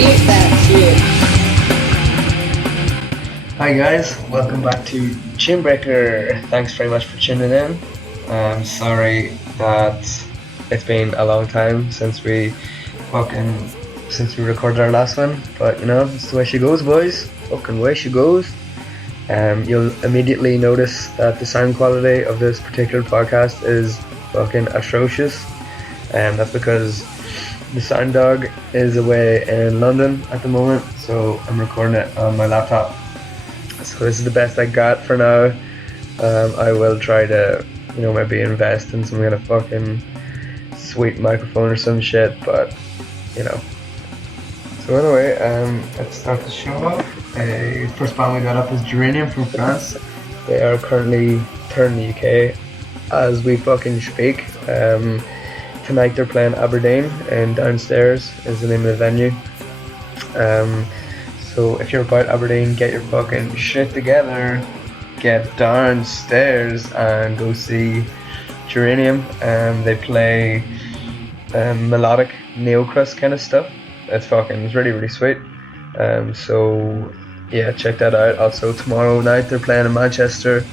Eat that shit. Hi guys, welcome back to Chainbreaker. Thanks very much for tuning in. I'm sorry that it's been a long time since we recorded our last one, but you know, it's the way she goes, boys. Fucking way she goes. You'll immediately notice that the sound quality of this particular podcast is fucking atrocious. That's because the sound dog is away in London at the moment, so I'm recording it on my laptop. So this is the best I got for now. I will try to, maybe invest in some kind of fucking sweet microphone or some shit, but, So anyway, let's start the show off. First band we got up is GERANIUM from France. They are currently touring the UK as we fucking speak. Tonight they're playing Aberdeen, and Downstairs is the name of the venue. So if you're about Aberdeen, get your fucking shit together, get downstairs and go see GERANIUM. They play melodic neo-crust kind of stuff. It's really, really sweet. So yeah, check that out. Also tomorrow night they're playing in Manchester,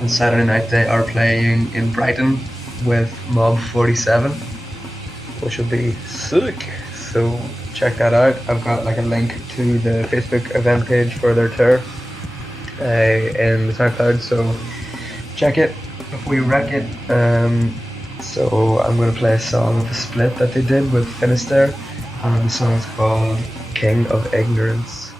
and Saturday night they are playing in Brighton with Mob 47, which will be sick. So check that out. I've got a link to the Facebook event page for their tour in the SoundCloud, so check it if we wreck it. So I'm going to play a song of a split that they did with Finisterre, and the song's called King of Ignorance.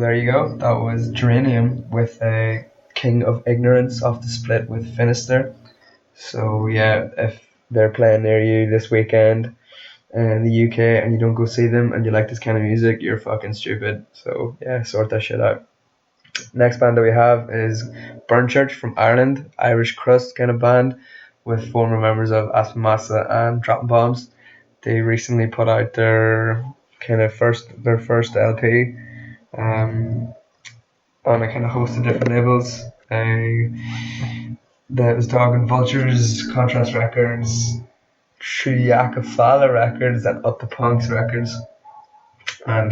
there you go. That was Geranium with a King of Ignorance off the split with Finister. So yeah, if they're playing near you this weekend in the UK and you don't go see them and you like this kind of music, you're fucking stupid. So yeah, sort that shit out. Next band that we have is BURNCHURCH from Ireland, Irish crust kind of band with former members of Asthmasa and Dropping Bombs. They recently put out their first LP on a kind of host of different labels. That was Dog and Vultures, Contrast Records, Triacafala Records, and Up the Punks Records. And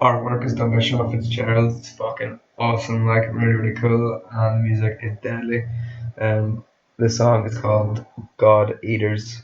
artwork is done by Sean Fitzgerald. It's fucking awesome, like really, really cool, and the music is deadly. The song is called God Eaters.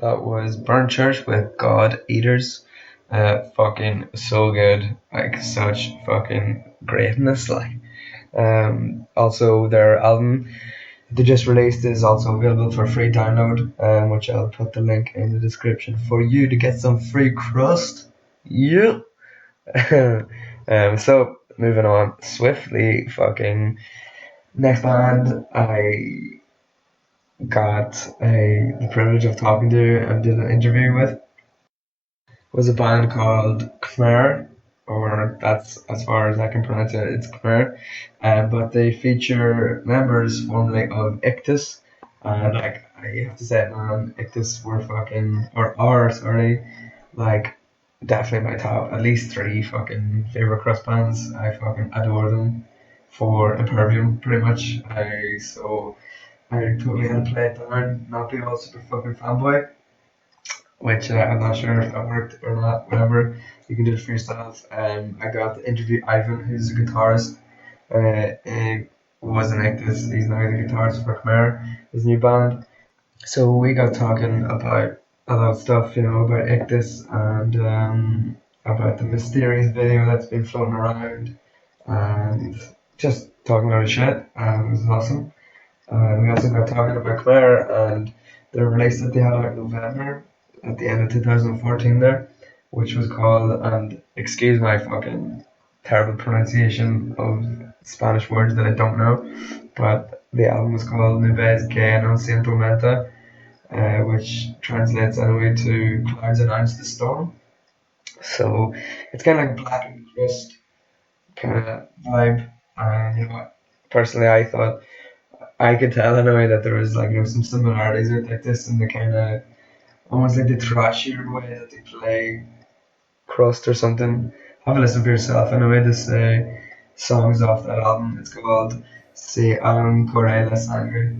That was BURNCHURCH with God Eaters. Fucking so good. Like, such fucking greatness. Like, also their album they just released is also available for free download, which I'll put the link in the description for you to get some free crust. Yeah. So moving on swiftly, fucking next band I got the privilege of talking to and did an interview with was a band called KHMER, or that's as far as I can pronounce it, it's KHMER. But they feature members formerly of Ictus, and like I have to say, man, Ictus like definitely my top at least 3 fucking favorite crust bands. I fucking adore them for Impervium pretty much. I totally had to play it down, not be all super fucking fanboy, which I'm not sure if that worked or not, whatever, you can do it for yourself. I got to interview Ivan, who's a guitarist, he was an Ictus, he's now the guitarist for KHMER, his new band. So we got talking about a lot of stuff, you know, about Ictus and about the mysterious video that's been floating around, and just talking about shit, and it was awesome. We also got talking about KHMER and the release that they had out in November at the end of 2014 there, which was called, and excuse my fucking terrible pronunciation of Spanish words that I don't know, but the album was called "Nubes que no sin tormenta," which translates anyway to "Clouds Announce the Storm." So it's kind of like Black and Crust kind of vibe, and you know, personally I thought I could tell in a way that there was like, you know, some similarities with like this and the kind of almost like the thrashier way that they play Crust or something. Have a listen for yourself. Anyway, this song's off that album. It's called "Se aún corre la sangre."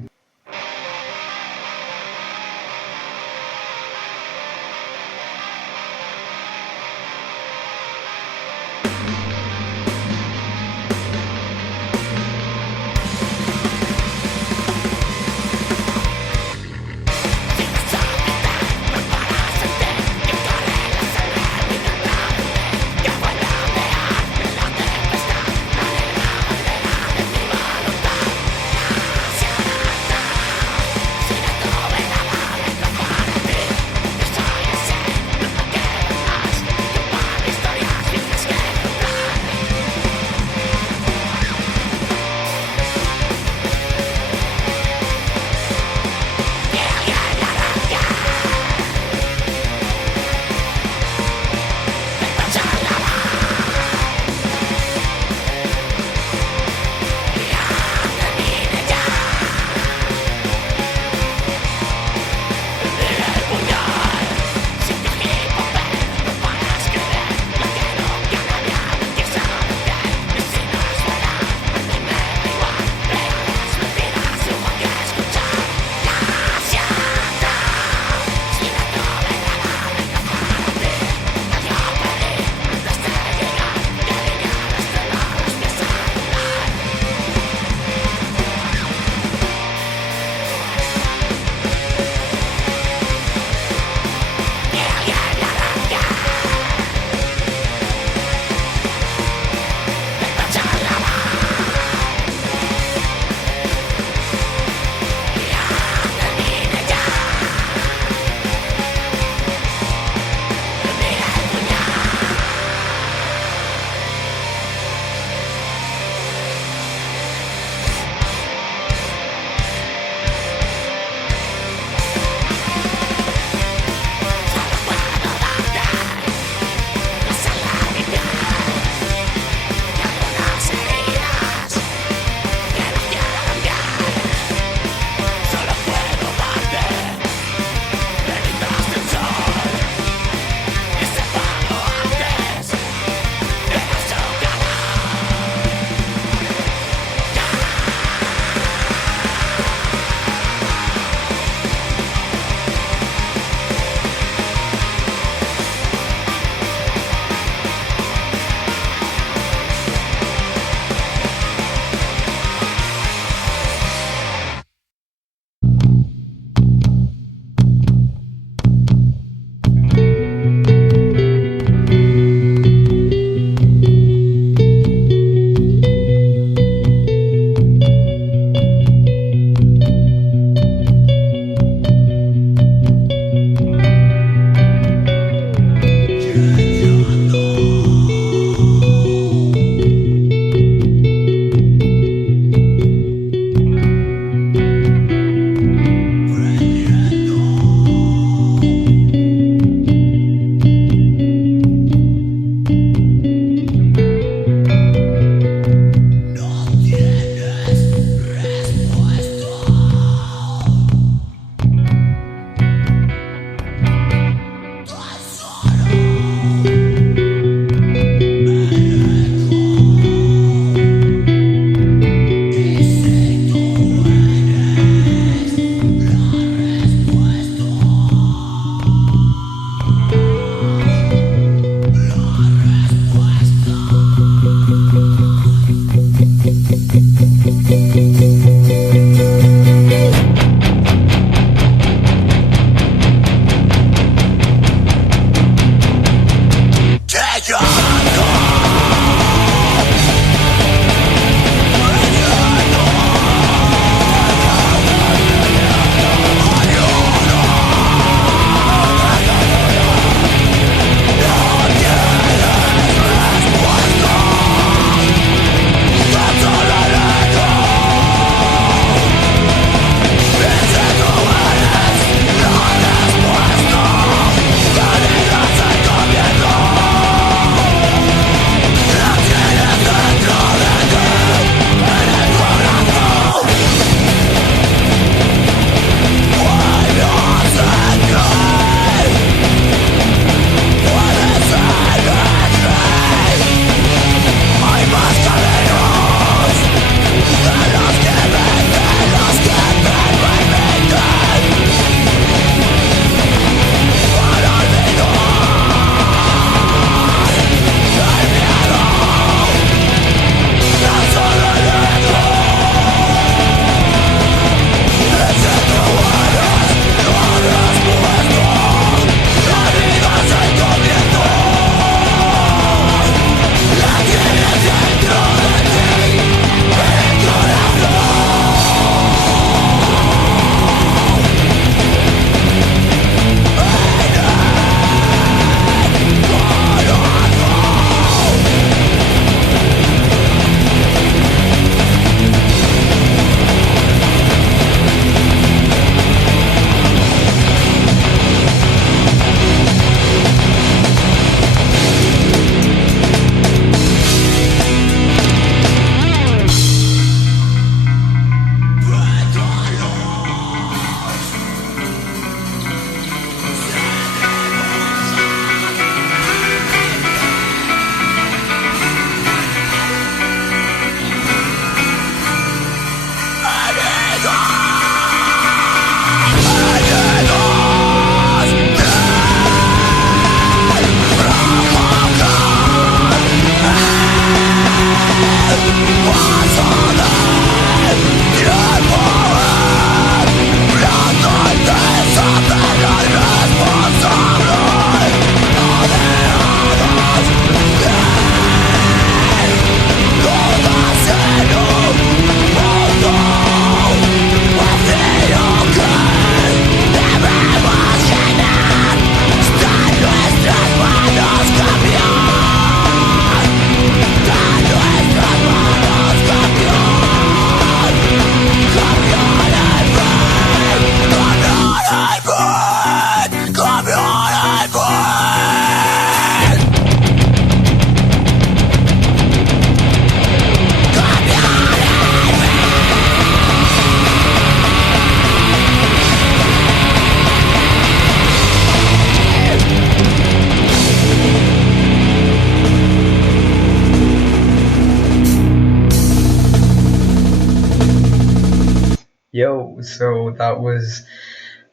So that was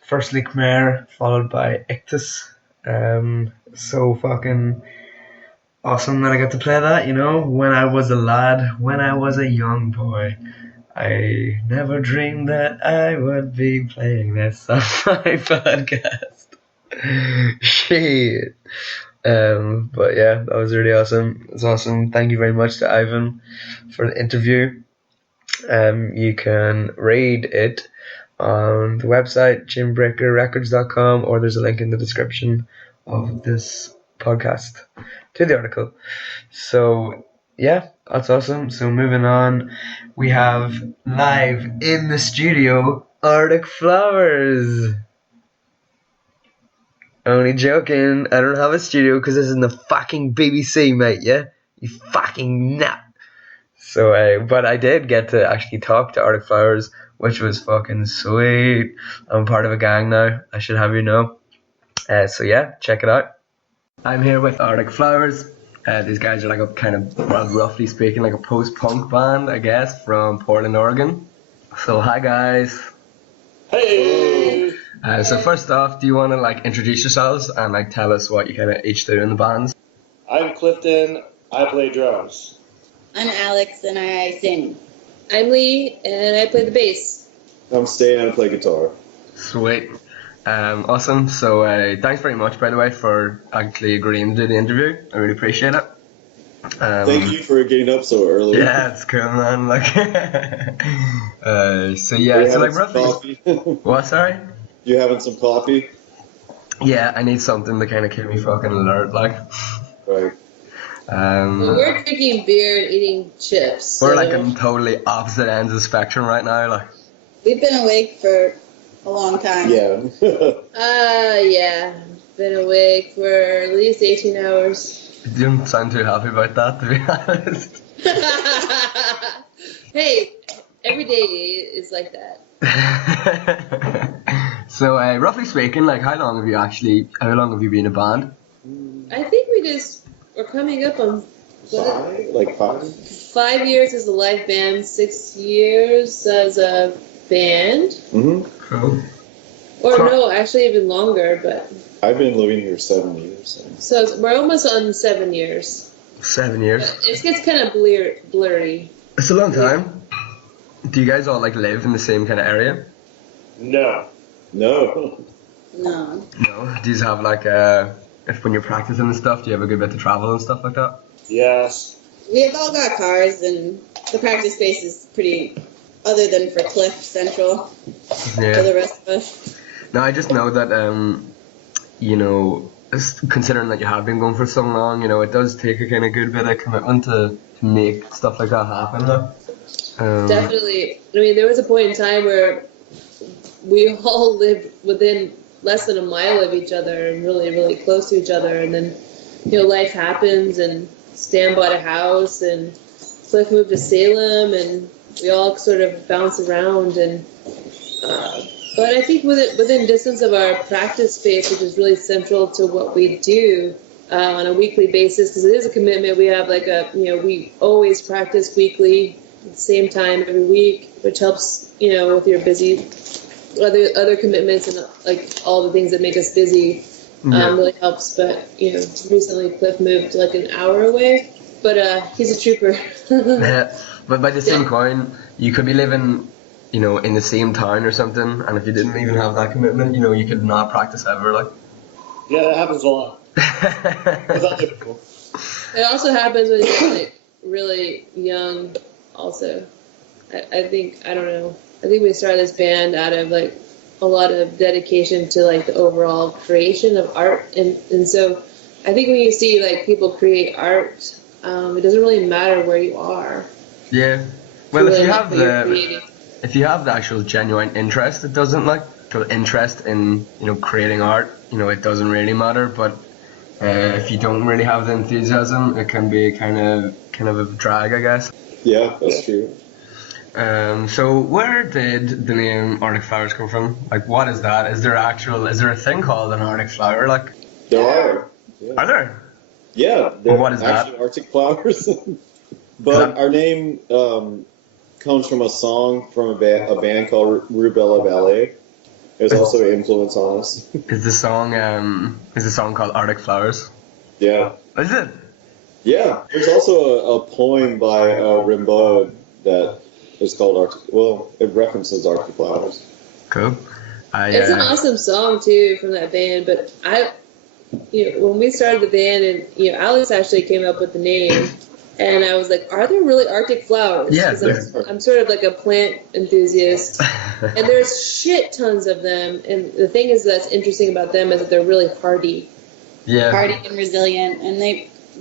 firstly KHMER, followed by Ictus. So fucking awesome that I got to play that, you know, when I was a lad, when I was a young boy. I never dreamed that I would be playing this on my podcast. Shit. But yeah, that was really awesome. It's awesome. Thank you very much to Ivan for the interview. You can read it on the website chainbreakerrecords.com, or there's a link in the description of this podcast to the article. So yeah, that's awesome. So moving on, we have live in the studio Arctic Flowers. Only joking, I don't have a studio because this is in the fucking BBC, mate, yeah? You fucking nut. So, but I did get to actually talk to Arctic Flowers, which was fucking sweet. I'm part of a gang now, I should have you know. So yeah, check it out. I'm here with Arctic Flowers. These guys are like a kind of, well, roughly speaking, like a post-punk band, I guess, from Portland, Oregon. So hi guys. Hey! So first off, do you want to like introduce yourselves and like tell us what you kind of each do in the bands? I'm Clifton, I play drums. I'm Alex and I sing. I'm Lee and I play the bass. I'm Stan, I play guitar. Sweet. Awesome. So thanks very much, by the way, for actually agreeing to do the interview. I really appreciate it. Thank you for getting up so early. Yeah, it's cool, man. Like, so yeah, so like roughly. What? Sorry. You having some coffee? Yeah, I need something to kind of keep me fucking alert, like. Right. Well, we're drinking beer and eating chips. So We're like on totally opposite ends of the spectrum right now, like. We've been awake for a long time. Yeah. yeah. Been awake for at least 18 hours. You don't sound too happy about that, to be honest. Hey, every day is like that. So, roughly speaking, like, how long have you been a band? I think we're coming up on 5? 5 years as a live band, 6 years as a band. Mm-hmm. Cool. Or no, actually even longer, but. I've been living here 7 years. So we're almost on 7 years. 7 years? It gets kind of blurry. It's a long time. Do you guys all, like, live in the same kind of area? No. No. No. No? Do you have, like, if when you're practicing and stuff, do you have a good bit to travel and stuff like that? Yes. We've all got cars and the practice space is pretty, other than for Cliff Central, for the rest of us. No, I just know that, you know, considering that you have been going for so long, you know, it does take a kind of good bit of commitment to make stuff like that happen. Definitely. I mean, there was a point in time where we all lived within less than a mile of each other and really, really close to each other. And then, you know, life happens and Stan bought a house and Cliff moved to Salem and we all sort of bounce around. And but I think within distance of our practice space, which is really central to what we do on a weekly basis, because it is a commitment. We have like we always practice weekly at the same time every week, which helps, you know, with your busy other commitments and like all the things that make us busy. Really helps. But you know, recently Cliff moved like an hour away, but he's a trooper. Yeah, but by the same coin, you could be living, you know, in the same town or something, and if you didn't even have that commitment, you know, you could not practice ever, like. Yeah, that happens a lot. It's not typical. It also happens when you're like really young. Also, I think we started this band out of like a lot of dedication to like the overall creation of art, and so I think when you see like people create art, it doesn't really matter where you are. Yeah. Well, really if you have the actual genuine interest, it doesn't like interest in, you know, creating art, you know, it doesn't really matter. But if you don't really have the enthusiasm, it can be kind of a drag, I guess. Yeah, that's true. So where did the name Arctic Flowers come from? Like, what is that? Is there a thing called an Arctic flower? Like, There are. Yeah. Are there? Yeah, Well, what is actually that? Arctic flowers. But our name comes from a song from a band called Rubella Ballet. There's also an influence on us. Is the song called Arctic Flowers? Yeah. Is it? Yeah. There's also a poem by Rimbaud that is called Arctic. Well, it references Arctic Flowers. Cool. It's an awesome song too from that band. But when we started the band, and Alex actually came up with the name. And I was like, are there really Arctic flowers? Yeah. I'm sort of like a plant enthusiast. And there's shit tons of them. And the thing that's interesting about them is that they're really hardy. Yeah. Hardy and resilient. And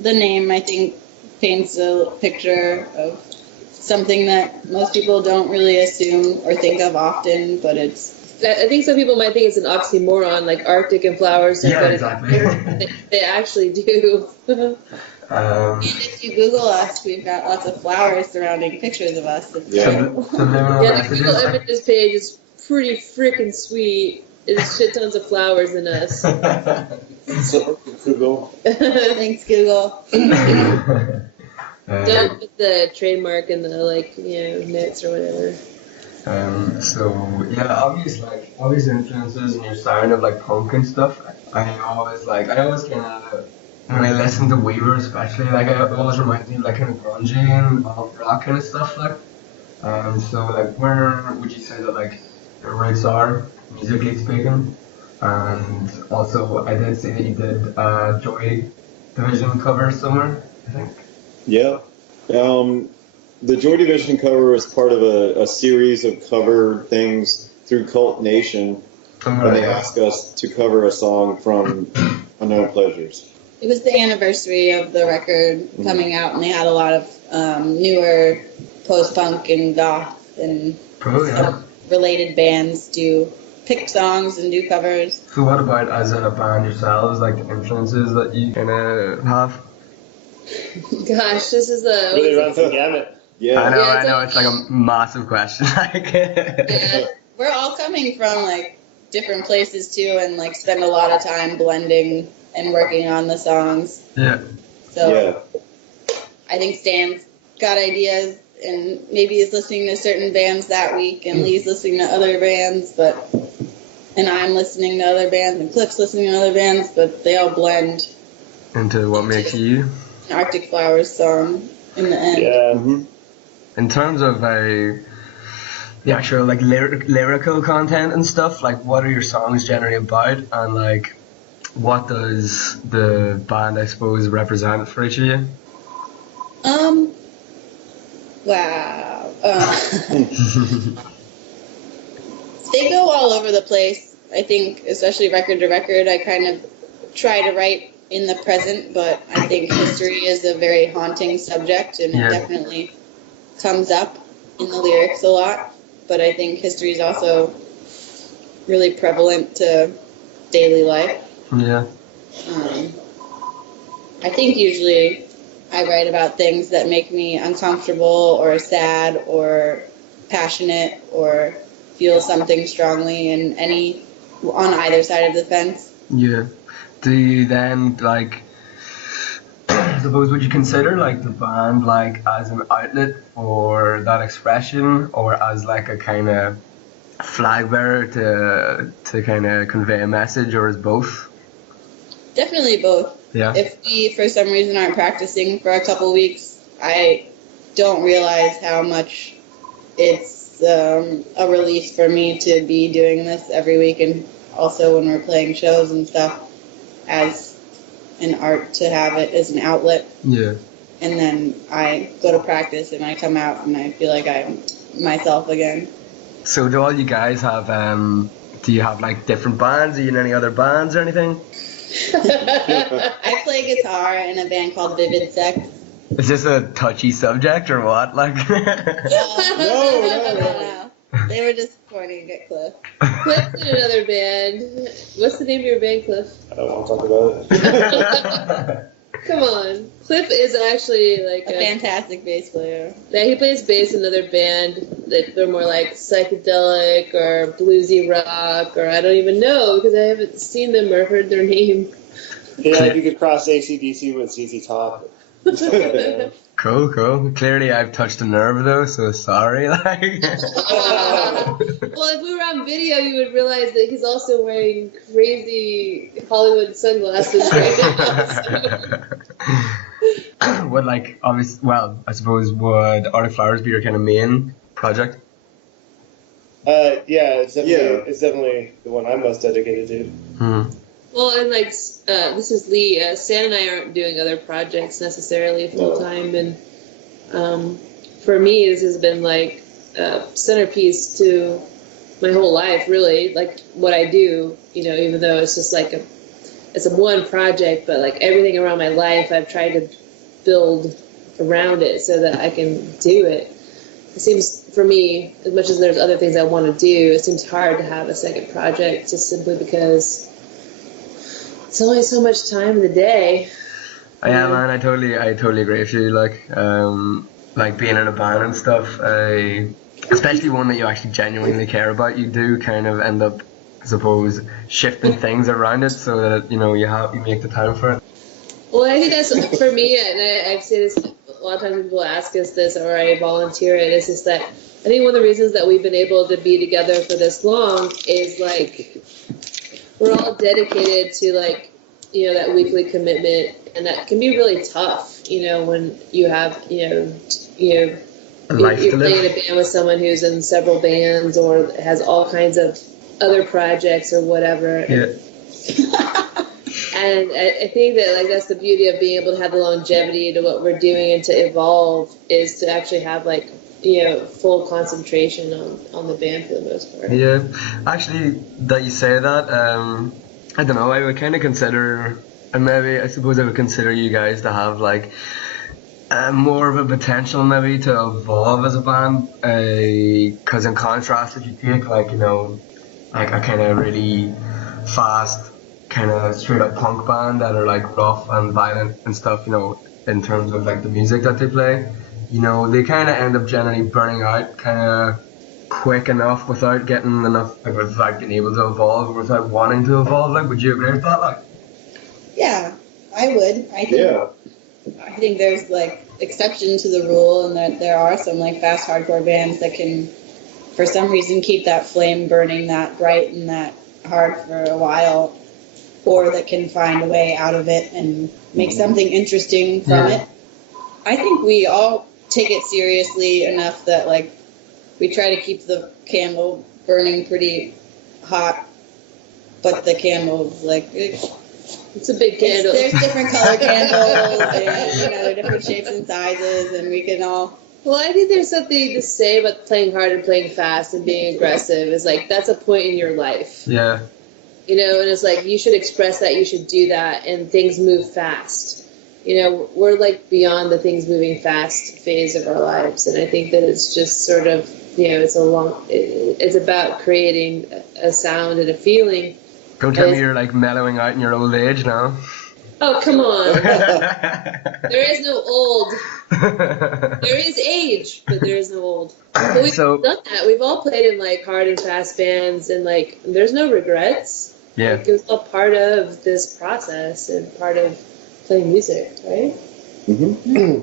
the name, I think, paints a picture of something that most people don't really assume or think of often, but I think some people might think it's an oxymoron, like Arctic and flowers. Yeah, but exactly. They actually do. And if you Google us, we've got lots of flowers surrounding pictures of us. Yeah. The Google Images page is pretty freaking sweet. It's shit tons of flowers in us. So, Google. Thanks, Google. Don't put the trademark in the mix or whatever. Obvious influences in your sound of like punk and stuff. I always kind of, when I listen to Weaver especially, like it always reminds me of like kind of grungy and rock kind of stuff like. So like where would you say that like your roots are, musically speaking? And also I did see that you did Joy Division cover somewhere, I think. Yeah. The Joy Division cover was part of a series of cover things through Cult Nation. And they asked us to cover a song from Unknown Pleasures. It was the anniversary of the record coming out, and they had a lot of newer post-punk and goth and related bands do pick songs and do covers. So what about as in a band yourselves, like the influences that you kind of have? Gosh, this is a... Really runs the gamut. Yeah. I know, it's like a massive question. Yeah, we're all coming from like different places too, and like spend a lot of time blending and working on the songs. Yeah. So I think Stan's got ideas and maybe is listening to certain bands that week, and Lee's listening to other bands, and I'm listening to other bands, and Cliff's listening to other bands, but they all blend into what makes you. An Arctic Flowers song in the end. Yeah. Mm-hmm. In terms of the actual like lyrical content and stuff, like what are your songs generally about, and like what does the band, I suppose, represent for each of you? Wow. They go all over the place. I think, especially record to record, I kind of try to write in the present, but I think history is a very haunting subject, and it definitely comes up in the lyrics a lot. But I think history is also really prevalent to daily life. Yeah. I think usually I write about things that make me uncomfortable or sad or passionate or feel something strongly on either side of the fence. Yeah. Do you then like, I suppose, would you consider like the band like as an outlet for that expression, or as like a kind of flag bearer to kind of convey a message, or as both? Definitely both. Yeah. If we, for some reason, aren't practicing for a couple weeks, I don't realize how much it's a relief for me to be doing this every week, and also when we're playing shows and stuff, as an art to have it as an outlet. Yeah. And then I go to practice and I come out and I feel like I'm myself again. So do all you guys have, do you have like different bands? Are you in any other bands or anything? I play guitar in a band called Vivid Sex. Is this a touchy subject or what? Like. No. They were just pointing at Cliff. Cliff's in another band. What's the name of your band, Cliff? I don't want to talk about it. Come on. Cliff is actually like a fantastic bass player. Yeah, he plays bass in another band that they're more like psychedelic or bluesy rock, or I don't even know because I haven't seen them or heard their name. Yeah, like you could cross AC/DC with ZZ Top. Cool. Clearly, I've touched a nerve though, so sorry. Like. Well, if we were on video, you would realize that he's also wearing crazy Hollywood sunglasses right now. Would like obviously, well, I suppose would Arctic Flowers be your kind of main project? Yeah, it's definitely the one I'm most dedicated to. Well, and like this is Lee. Stan and I aren't doing other projects necessarily full time, and for me, this has been like a centerpiece to my whole life, really. Like what I do, even though it's just like it's a one project, but like everything around my life, I've tried to build around it so that I can do it. It seems, for me, as much as there's other things I want to do, it seems hard to have a second project just simply because it's only so much time in the day. Yeah, man, I totally agree with you. Like being in a band and stuff, especially one that you actually genuinely care about, you do kind of end up, I suppose, shifting things around it so that you make the time for it. Well, I think that's for me, and I've said this a lot of times when people ask us this, or I volunteer it. It's just that I think one of the reasons that we've been able to be together for this long is like we're all dedicated to like that weekly commitment, and that can be really tough. When you have you're playing a band with someone who's in several bands or has all kinds of other projects or whatever. Yeah. And I think that like that's the beauty of being able to have the longevity to what we're doing and to evolve is to actually have like full concentration on the band for the most part. Yeah, actually, that you say that, I don't know. I would kind of consider, and maybe I suppose I would consider you guys to have like more of a potential maybe to evolve as a band. Because in contrast, if you take like like a kind of really fast, kind of straight up punk band that are like rough and violent and stuff, in terms of like the music that they play, they kind of end up generally burning out kind of quick enough without getting enough, like without being able to evolve, without wanting to evolve. Like, would you agree with that? Like, Yeah, I would. I think there's like exception to the rule, and that there are some like fast hardcore bands that can, for some reason, keep that flame burning that bright and that hard for a while, or that can find a way out of it and make something interesting from it. I think we all take it seriously enough that like we try to keep the candle burning pretty hot, but the candle's like it's a big candle. There's different color candles, and they're different shapes and sizes, and we can all. Well, I think there's something to say about playing hard and playing fast and being aggressive. Is like that's a point in your life. Yeah. And it's like you should express that, you should do that, and things move fast. We're like beyond the things moving fast phase of our lives, and I think that it's just sort of it's about creating a sound and a feeling. Don't tell me you're like mellowing out in your old age now. Oh, come on. There is no old. There is age, but there is no old. But we've done that. We've all played in like hard and fast bands, and like there's no regrets. Yeah. Like, it was all part of this process and part of playing music, right? Mm-hmm.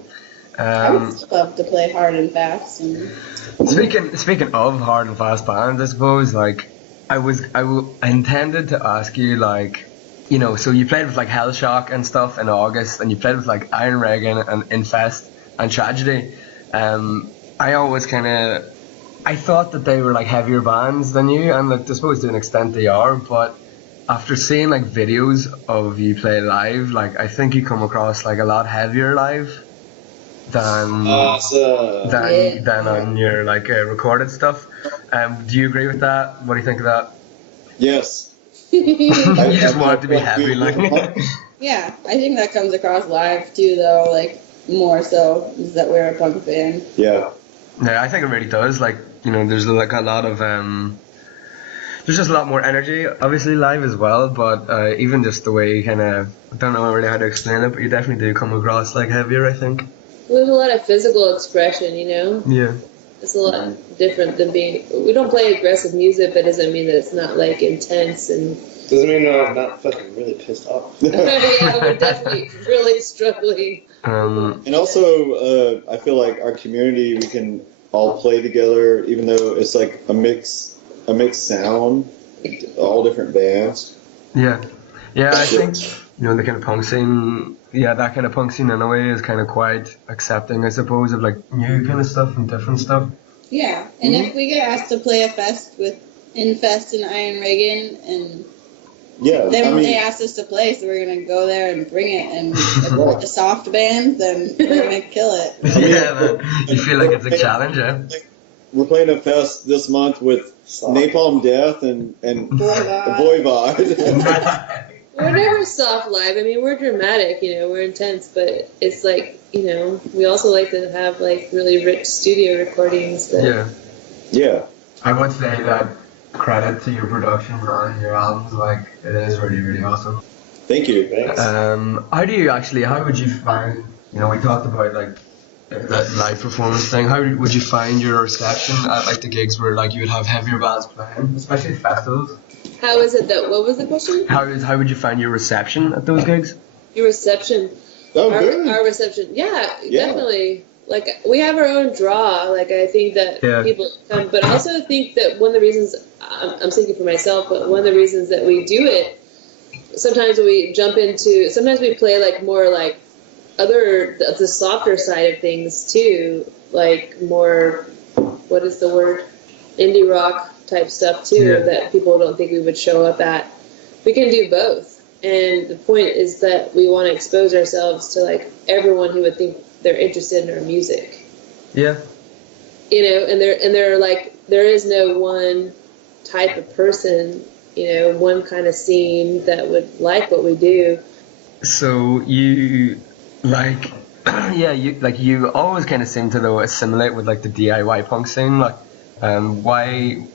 I would love to play hard and fast. And Speaking of hard and fast bands, I suppose like I intended to ask you like, so you played with like Hellshock and stuff in August, and you played with like Iron Reagan and Infest and Tragedy. I always I thought that they were like heavier bands than you, and like I suppose to an extent they are, but after seeing like videos of you play live, like I think you come across like a lot heavier live than on your like recorded stuff. Do you agree with that? What do you think of that? Yes. You just want it to be heavy, like. Yeah, I think that comes across live too, though. Like more so is that we're a punk band. Yeah. Yeah, I think it really does. Like there's like a lot of there's just a lot more energy, obviously live as well. But even just the way I don't know really how to explain it, but you definitely do come across like heavier, I think. There's a lot of physical expression, Yeah. It's a lot different than we don't play aggressive music, but doesn't mean that it's not like intense and. Doesn't mean I'm not fucking really pissed off. Yeah, we're definitely really struggling. And also, I feel like our community, we can all play together, even though it's like a mixed sound, all different bands. Yeah, I think the kind of punk scene, that kind of punk scene in a way is kind of quite accepting, I suppose, of like new kind of stuff and different stuff. Yeah, and if we get asked to play a fest with Infest and Iron Reagan and. Yeah, then they asked us to play, so we're gonna go there and bring it. And if we're the soft band, then we're gonna kill it. You feel like it's a challenge, yeah? We're playing a fest this month with Napalm Death and Voivod. We're never soft live. I mean, we're dramatic, we're intense, but it's like, we also like to have like really rich studio recordings. Yeah. I would say that. Credit to your production on your albums, like it is really, really awesome. Thank you. Thanks. How would you find, we talked about like that live performance thing, how would you find your reception at like the gigs where like you would have heavier bands playing, especially festivals? How is it that, what was the question? How would you find your reception at those gigs? Your reception? Good. Our reception, yeah, definitely. Like, we have our own draw, like, I think that people come, but I also think that one of the reasons, I'm speaking for myself, but one of the reasons that we do it, sometimes we play, like, more, like, the softer side of things, too, like, more, what is the word, indie rock type stuff, too, that people don't think we would show up at. We can do both, and the point is that we want to expose ourselves to, like, everyone who would think they're interested in our music. Yeah. And they're like, there is no one type of person, one kind of scene that would like what we do. So you like, you always kind of seem to though assimilate with like the DIY punk scene. Like, why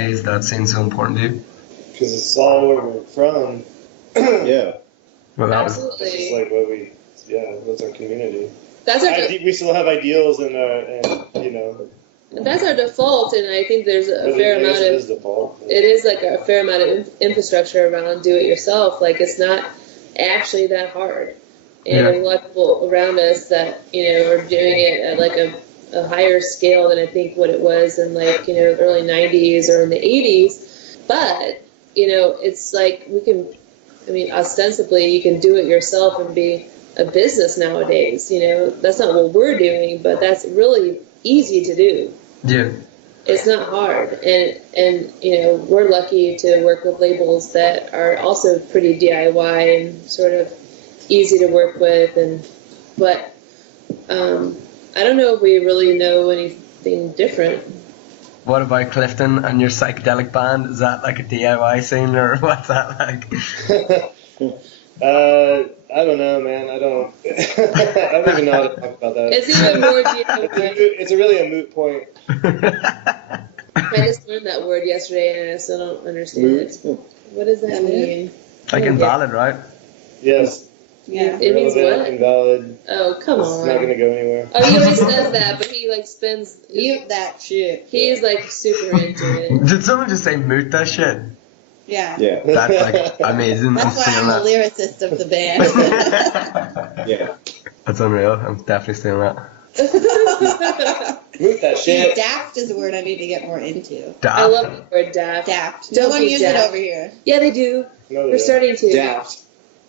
is that scene so important to you? Because it's all where we're from. Yeah. Well, absolutely. It's just like that's our community. We still have ideals and that's our default, and I think there's a fair amount of. It is default. It is like a fair amount of infrastructure around do-it-yourself. Like, it's not actually that hard, and there's a lot of people around us that are doing it at like a higher scale than I think what it was in like the early '90s or in the '80s. But it's like ostensibly you can do it yourself and be a business nowadays. That's not what we're doing, but that's really easy to do. Yeah. It's not hard, and we're lucky to work with labels that are also pretty DIY and sort of easy to work with, but I don't know if we really know anything different. What about Clifton and your psychedelic band? Is that like a DIY scene, or what's that like? I don't know, man. I don't even know how to talk about that. It's even more DIY. It's really a moot point. I just learned that word yesterday, and I still don't understand it. What does that mean? Like invalid, right? Yes. Yeah. It means what? Invalid. Oh, come on. It's not going to go anywhere. Oh, he always says that, but he, like, spends... Mute that shit. He's, like, super into it. Did someone just say moot that shit? Yeah. Yeah. That's, like, amazing. That's why I'm the lyricist of the band. Yeah. That's unreal. I'm definitely stealing that. Moot that shit. Daft is a word I need to get more into. Daft? I love the word daft. Daft. Don't No one be uses daft. it over here. Yeah, they do. No, We're starting to. Daft.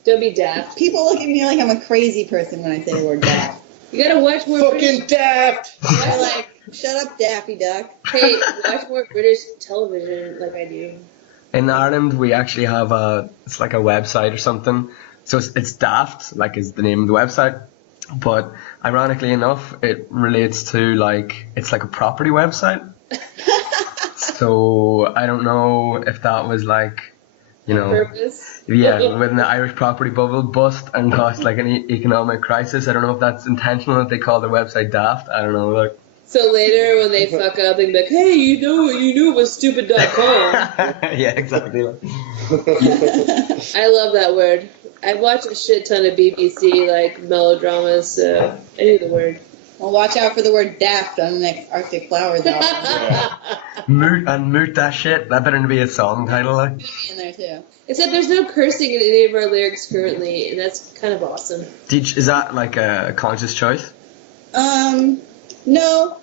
Don't be daft. People look at me like I'm a crazy person when I say the word daft. You gotta watch more Fucking daft! They're like, shut up, Daffy Duck. Hey, watch more British television like I do. In Ireland, we actually have it's like a website or something. So it's Daft, like is the name of the website. But ironically enough, it relates to like, it's like a property website. So I don't know if that was like, Purpose? yeah, when the Irish property bubble bust and caused like an economic crisis. I don't know if that's intentional that they call their website Daft. I don't know. Like. So later when they fuck up, they can be like, hey, you knew it was stupid.com. Yeah, exactly. I love that word. I watch a shit ton of BBC, like, melodramas, so I knew the word. Well, watch out for the word daft on the next Arctic Flowers album. Moot that shit. That better be a song title, like. In there too. Except there's no cursing in any of our lyrics currently, and that's kind of awesome. Is that like a conscious choice? No.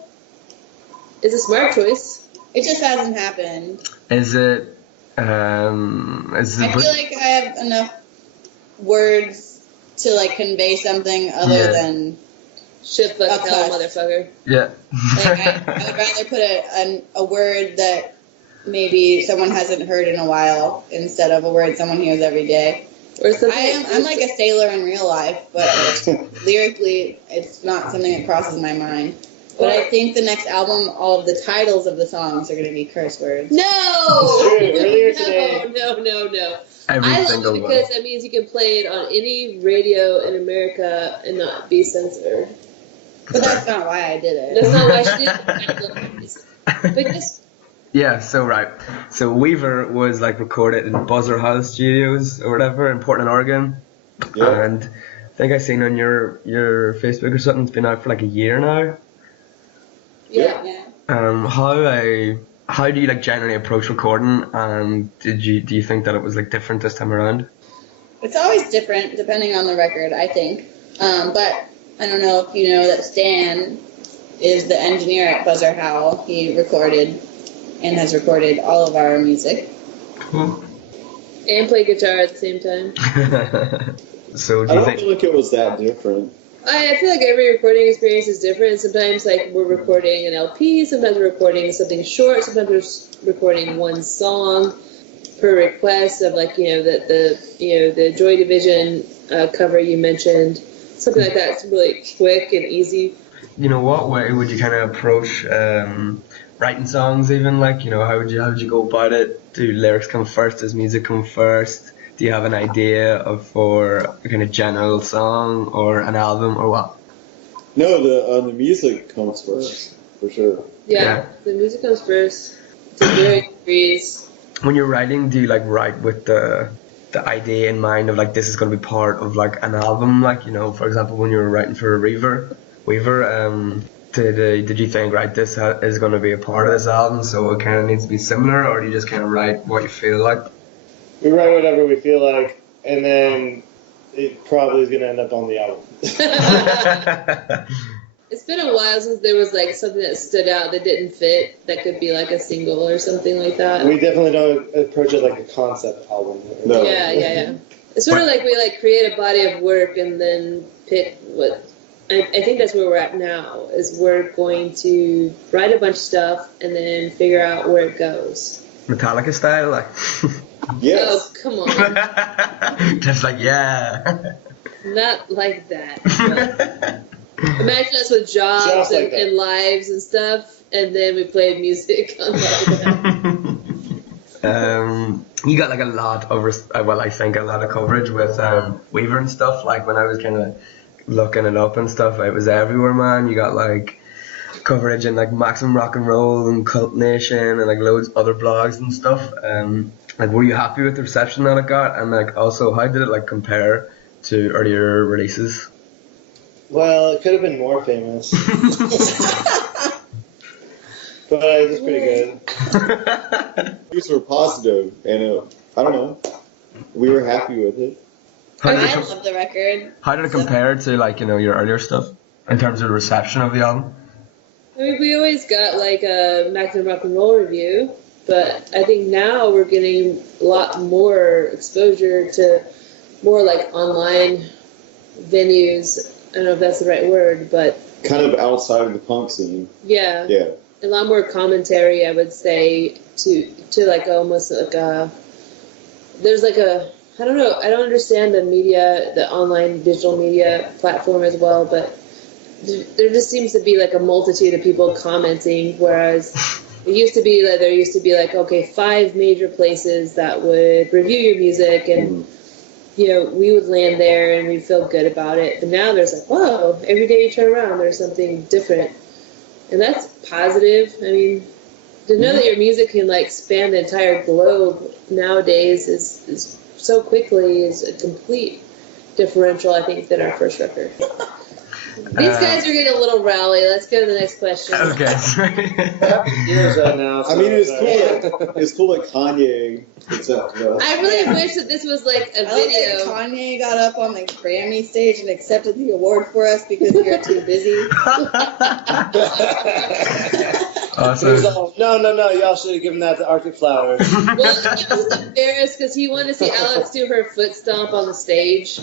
It's a smart choice. It just hasn't happened. Is it? I feel like I have enough words to like convey something other than shit, fuck, hell, motherfucker. Yeah. Like I would rather put a word that maybe someone hasn't heard in a while instead of a word someone hears every day. Or something. I'm like a sailor in real life, but lyrically, it's not something that crosses my mind. But I think the next album, all of the titles of the songs are going to be curse words. No! Earlier today. No. Every I love single it one. because that means you can play it on any radio in America and not be censored. But that's not why I did it. That's not why she did it. Because Yeah, so Weaver was like recorded in Buzzard House Studios or whatever in Portland, Oregon. Yeah. And I think I seen on your Facebook or something, it's been out for like a year now. yeah. How do you like generally approach recording, and do you think that it was like different this time around? It's always different depending on the record, I think. But I don't know if you know that Stan is the engineer at Buzzard Howl. He recorded and has recorded all of our music. Cool. And play guitar at the same time. So do I you don't think? feel like it was that different. I feel like every recording experience is different. Sometimes like we're recording an LP, sometimes we're recording something short, sometimes we're recording one song per request of like, the Joy Division cover you mentioned. Something like that. It's really quick and easy. What way would you kind of approach writing songs? Even like, how would you go about it? Do lyrics come first? Does music come first? Do you have an idea for a kind of general song or an album or what? No, the music comes first, for sure. Yeah. The music comes first. To varying degrees. When you're writing, do you like write with the idea in mind of like this is going to be part of like an album? Like, for example, when you were writing for Weaver, did you think, right, this is going to be a part of this album, so it kind of needs to be similar, or do you just kind of write what you feel like? We write whatever we feel like, and then it probably is going to end up on the album. It's been a while since there was like something that stood out that didn't fit, that could be like a single or something like that. We definitely don't approach it like a concept album. No. Yeah. It's sort of like we like create a body of work and then pick what. I think that's where we're at now. Is we're going to write a bunch of stuff and then figure out where it goes. Metallica style, like. Yes. Oh, come on. Just like, yeah. Not like that. Imagine us with jobs Just like that. and lives and stuff, and then we played music on that. You got like a lot of, I think a lot of coverage with Weaver and stuff. Like when I was kind of looking it up and stuff, it was everywhere, man. You got like coverage in like Maximum Rock and Roll and Cult Nation and like loads of other blogs and stuff. Like, were you happy with the reception that it got? And like also, how did it like compare to earlier releases? Well, it could have been more famous. But it was pretty good. Reviews were positive, and I don't know. We were happy with it. I love the record. How did it compare to like your earlier stuff in terms of the reception of the album? I mean, we always got like a Maximum Rock and Roll review, but I think now we're getting a lot more exposure to more like online venues. I don't know if that's the right word, but Kind of outside of the punk scene. yeah. Yeah. A lot more commentary, I would say, to like almost like a, there's like a, I don't know, I don't understand the media, the online digital media platform as well, but there just seems to be like a multitude of people commenting, whereas it used to be like, there used to be like, okay, 5 major places that would review your music, and we would land there and we'd feel good about it. But now there's like, whoa, every day you turn around, there's something different. And that's positive. I mean, to know that your music can like span the entire globe nowadays is so quickly is a complete differential, I think, than our first record. These guys are getting a little rowdy. Let's go to the next question. Okay. Years right now. I mean, it's cool that Kanye accepted us. I really wish that this was like a I like that video. Kanye got up on the Grammy stage and accepted the award for us because you're too busy. Awesome. No, y'all should have given that to Arctic Flowers. Well, he was embarrassed because he wanted to see Alex do her foot stomp on the stage.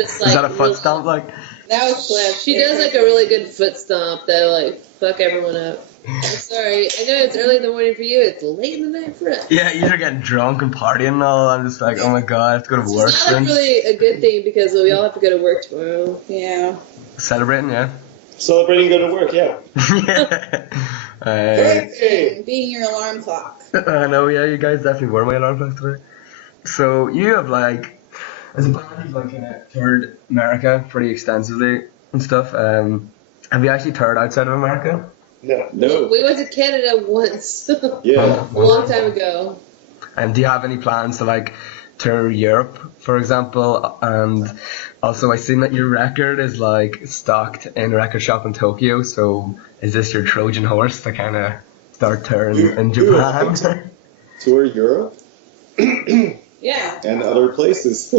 Is that a foot stomp like? That was Cliff. She does like a really good foot stomp that'll like fuck everyone up. I'm sorry. I know it's early in the morning for you. It's late in the night for us. Yeah, you're getting drunk and partying and all. I'm just like, oh my god, I have to go to work It's not soon. really a good thing because we all have to go to work tomorrow. Yeah. Celebrating, yeah. Celebrating go to work, yeah. Hey. Being your alarm clock. I know, yeah, you guys definitely were my alarm clock today. So you have like, as a band, you've like toured America pretty extensively and stuff. Have you actually toured outside of America? No. We went to Canada once. Yeah. A long time ago. And do you have any plans to like tour Europe, for example? And also, I seen that your record is like stocked in a record shop in Tokyo. So is this your Trojan horse to kind of start touring in Japan? Tour Europe Yeah. and other places.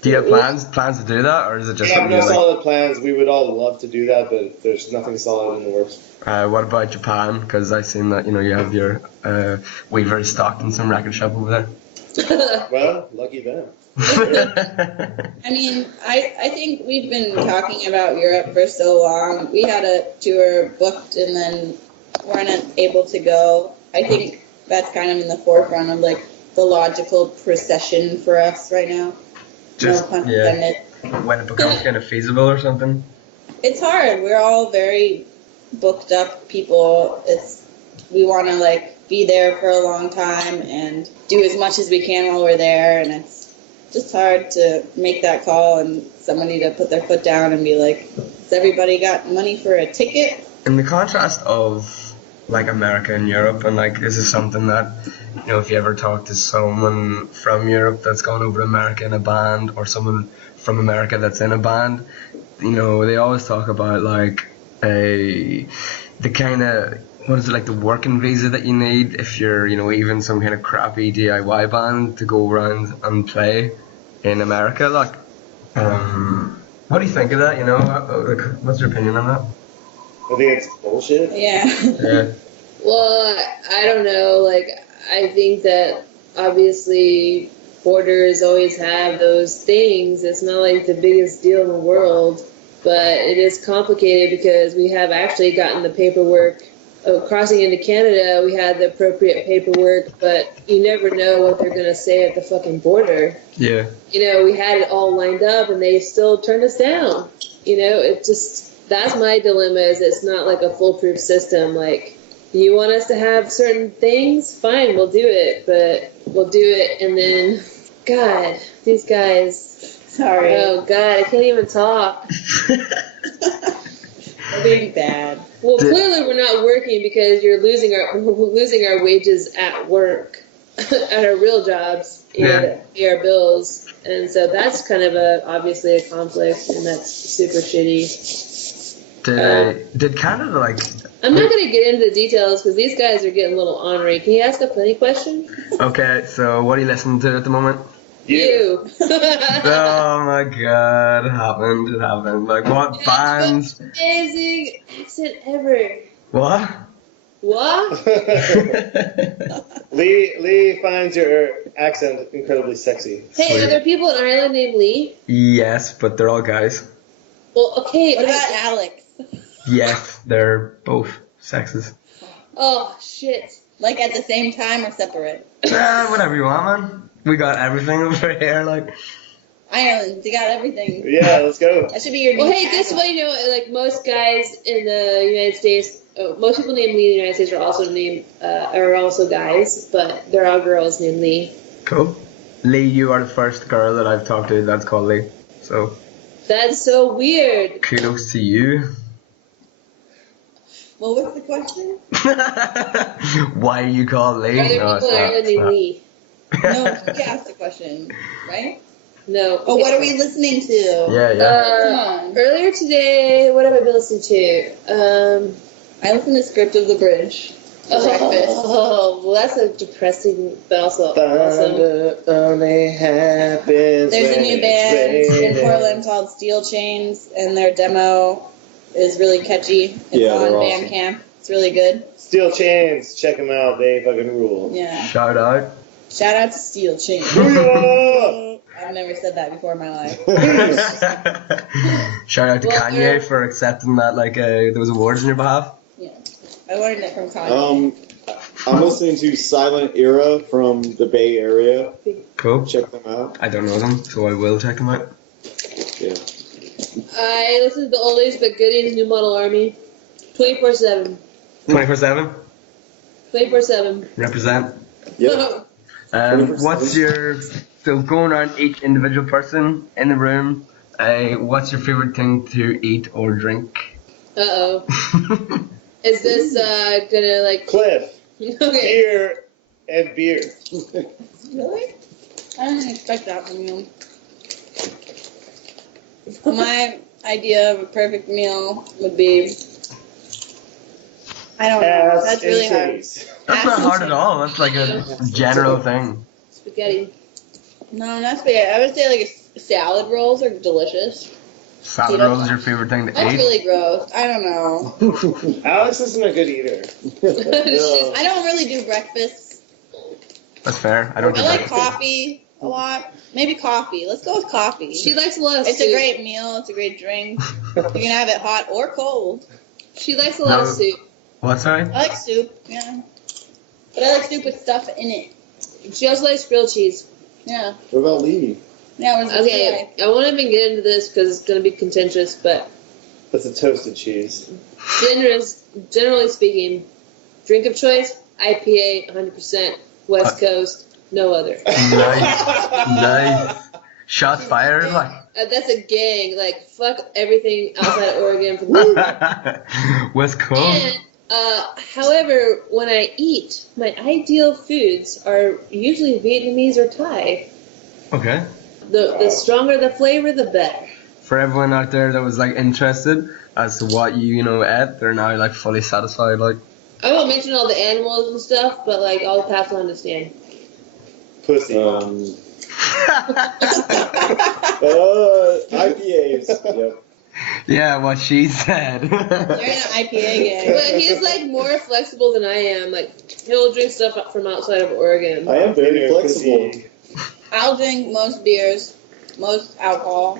Do you have plans to do that, or is it just We have something no you like? solid plans. We would all love to do that, but there's nothing solid in the works. What about Japan? Because I seen that you have your Weaver stocked in some record shop over there. Well, lucky them. I mean, I think we've been talking about Europe for so long. We had a tour booked and then weren't able to go. I think that's kind of in the forefront of like the logical procession for us right now. Just No pun yeah, intended. when it becomes kind of feasible or something. It's hard. We're all very booked up people. We want to like be there for a long time and do as much as we can while we're there, and it's just hard to make that call and somebody to put their foot down and be like, has everybody got money for a ticket? In the contrast of like America and Europe, and like this is something that if you ever talk to someone from Europe that's gone over to America in a band, or someone from America that's in a band, they always talk about like the kind of, what is it, like the working visa that you need if you're even some kind of crappy DIY band to go around and play in America. Like, what do you think of that? What's your opinion on that? I think it's bullshit. Yeah. Yeah. Well, I don't know. Like, I think that obviously borders always have those things. It's not like the biggest deal in the world, but it is complicated because we have actually gotten the paperwork. Crossing into Canada, we had the appropriate paperwork, but you never know what they're going to say at the fucking border. Yeah. We had it all lined up and they still turned us down. It just, that's my dilemma, is it's not like a foolproof system. Like, you want us to have certain things? Fine, we'll do it, but we'll do it and then, God, these guys. Sorry. Oh, God, I can't even talk. We're being bad. Well, clearly we're not working because we're losing our wages at work, at our real jobs, and pay our bills, and so that's kind of obviously a conflict, and that's super shitty. Did Canada like? I'm not going to get into the details because these guys are getting a little ornery. Can you ask a funny question? Okay, so what are you listening to at the moment? You. Oh my god, it happened. Like, what bands? Amazing accent ever. What? What? Lee finds your accent incredibly sexy. Hey, are there people in Ireland named Lee? Yes, but they're all guys. Well, okay. What about Alex? Yes, they're both sexes. Oh, shit. Like at the same time or separate? Whatever you want, man. We got everything over here, like. Ireland, you got everything. Yeah, let's go. That should be your new Well, hey, this way, like most guys in the United States, most people named Lee in the United States are also guys, but there are girls named Lee. Cool. Lee, you are the first girl that I've talked to that's called Lee. So. That's so weird. Kudos to you. Well, what's the question? Why are you called Lee? Are there people in Ireland named Lee? No, you asked the question, right? No. Oh, what are we listening to? Yeah, Come on. Earlier today, what have I been listening to? I listened to Script of the Bridge. Breakfast. Oh, well, that's a depressing, but also awesome. Thunder only happens. There's a new when band it's in raining. Portland called Steel Chains, and their demo is really catchy. It's Yeah, on they're awesome. Bandcamp. It's really good. Steel Chains, check them out. They fucking rule. Yeah. Shout out. Shout out to Steel Chains. Booyah! I've never said that before in my life. Shout out to Well, Kanye for accepting that those awards on your behalf. Yeah. I learned it from Kanye. I'm listening to Silent Era from the Bay Area. Cool. Check them out. I don't know them, so I will check them out. Yeah. I listen to the oldies but goodies, New Model Army, 24/7. 24/7. 24/7. Represent. Yep. 24/7. What's your so going around each individual person in the room? What's your favorite thing to eat or drink? Uh-oh. Is this gonna like... Cliff, Okay. beer, and beer. Really? I didn't expect that from you. My idea of a perfect meal would be... I don't know. Ass That's and really hard. titties. That's not hard at all. That's like a general thing. Spaghetti. No, not spaghetti. I would say like salad rolls are delicious. Salad roll is your favorite thing to That's eat? really gross. I don't know. Alex isn't a good eater. I don't really do breakfast. That's fair. I don't do I like breakfast. coffee a lot. Maybe coffee. Let's go with coffee. She likes a lot of It's soup. a great meal. It's a great drink. You can have it hot or cold. She likes a lot of No. soup. What, sorry? I like soup, yeah. But I like soup with stuff in it. She also likes grilled cheese. Yeah. What about Lee? Yeah, what's Okay, I won't even get into this because it's going to be contentious, but That's a toasted cheese. generally speaking, drink of choice, IPA, 100%, West Coast, no other. Nice. Shots fired, like. That's a gang. Like, fuck everything outside of Oregon. West Coast. And, however, when I eat, my ideal foods are usually Vietnamese or Thai. Okay. The stronger the flavor, the better. For everyone out there that was like interested as to what you ate, they're now like fully satisfied. Like. I won't mention all the animals and stuff, but like I'll pass on to Stan. Pussy. IPAs. Yep. Yeah, what she said. You're an IPA gang. But he's like more flexible than I am. Like he'll drink stuff from outside of Oregon. I am very Beer, flexible. pussy. I'll drink most beers, most alcohol.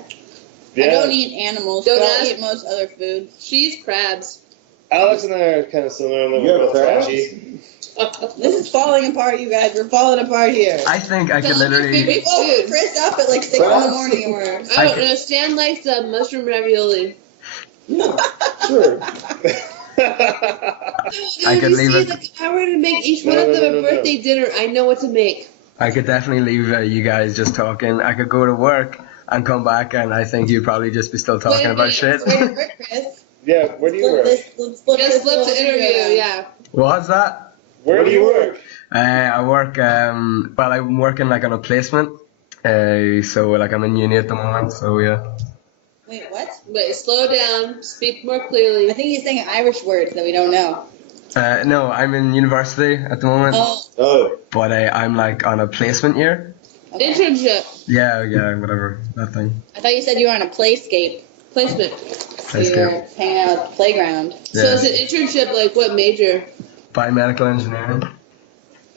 Yeah. I don't eat animals, Don't but I'll ask- eat most other foods. She's crabs. Alex and I are kind of similar in that You we're have both crabs? trashy. This is falling apart, you guys. We're falling apart here. I think I could Tell us your literally. favorite Oh, food. Chris up at like 6 in the Crabs? morning or... I don't know. Stan likes mushroom ravioli. Sure. I could leave it. Like, if I were to make each No, one of no, them no, a no, birthday dinner, I know what to make. I could definitely leave you guys just talking. I could go to work and come back, and I think you'd probably just be still talking Wait a about minute. shit. Where do you work, Chris? Yeah, where do you work? Let's flip Just this flip little the interview, around. yeah. What's that? Where do you work? I work. Well, I'm working like on a placement. So like I'm in uni at the moment. So yeah. Wait, what? But slow down, speak more I clearly. think he's saying Irish words that we don't know. No, I'm in university at the moment. Oh, Oh, But I'm like on a placement year. okay. Internship, Yeah, whatever that thing. I thought you said you were on a playscape. placement. So you were hanging out at the playground. So Yeah. is an internship like what major? Biomedical engineering.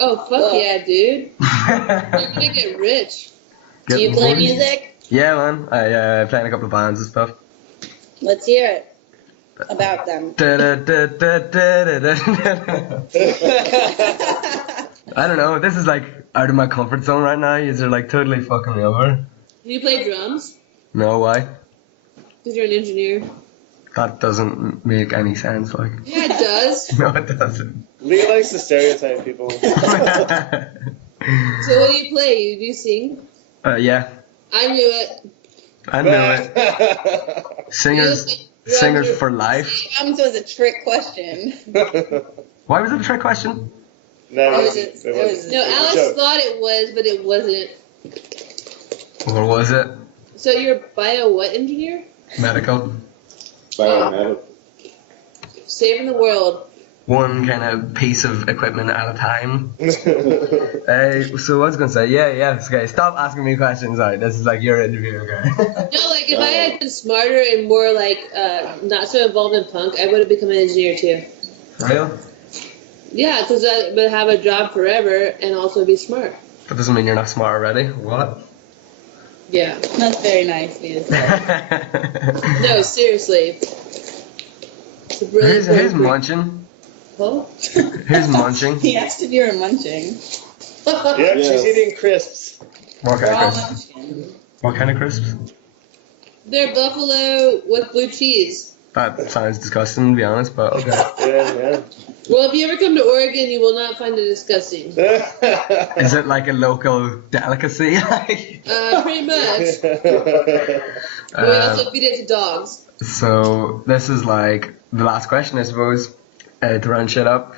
Oh, fuck Whoa. yeah, dude. You're gonna get rich. Do you Getting play money. music? Yeah, man. I play in a couple of bands and stuff. Let's hear it about them. I don't know. This is like out of my comfort zone right now. You're like totally fucking me over. Do you play drums? No, why? Because you're an engineer. That doesn't make any sense. Like, Yeah, it does. no, it doesn't. Lee likes to stereotype people. So what do you play? You do sing? Yeah, I knew it. I knew it. Singers for life. So it was a trick question. Why was it a trick question? No, It was it a- it was wasn't. a- No, It was a Alex joke. thought it was, but it wasn't. What was it? So you're a bio what engineer? Medical. Biomedical. Saving the world. One kind of piece of equipment at a time. So I was gonna say, yes, okay. Stop asking me questions. Alright, this is like your interview, okay? No, like if I had been smarter and more like not so involved in punk, I would have become an engineer too. Real? Yeah, because I would have a job forever and also be smart. That doesn't mean you're not smart already. What? Yeah. That's very nice of you to say. No, seriously. It's a really Who's munching? Huh? Who's munching? He asked if you were munching. Yep, Yes. she's eating crisps. What We're kind all of crisps? munching. What kind of crisps? They're buffalo with blue cheese. That sounds disgusting, to be honest, but okay. Yeah, Well, if you ever come to Oregon, you will not find it disgusting. yeah. Is it like a local delicacy? Pretty much. But we also feed it to dogs. So this is like the last question, I suppose, to round shit up.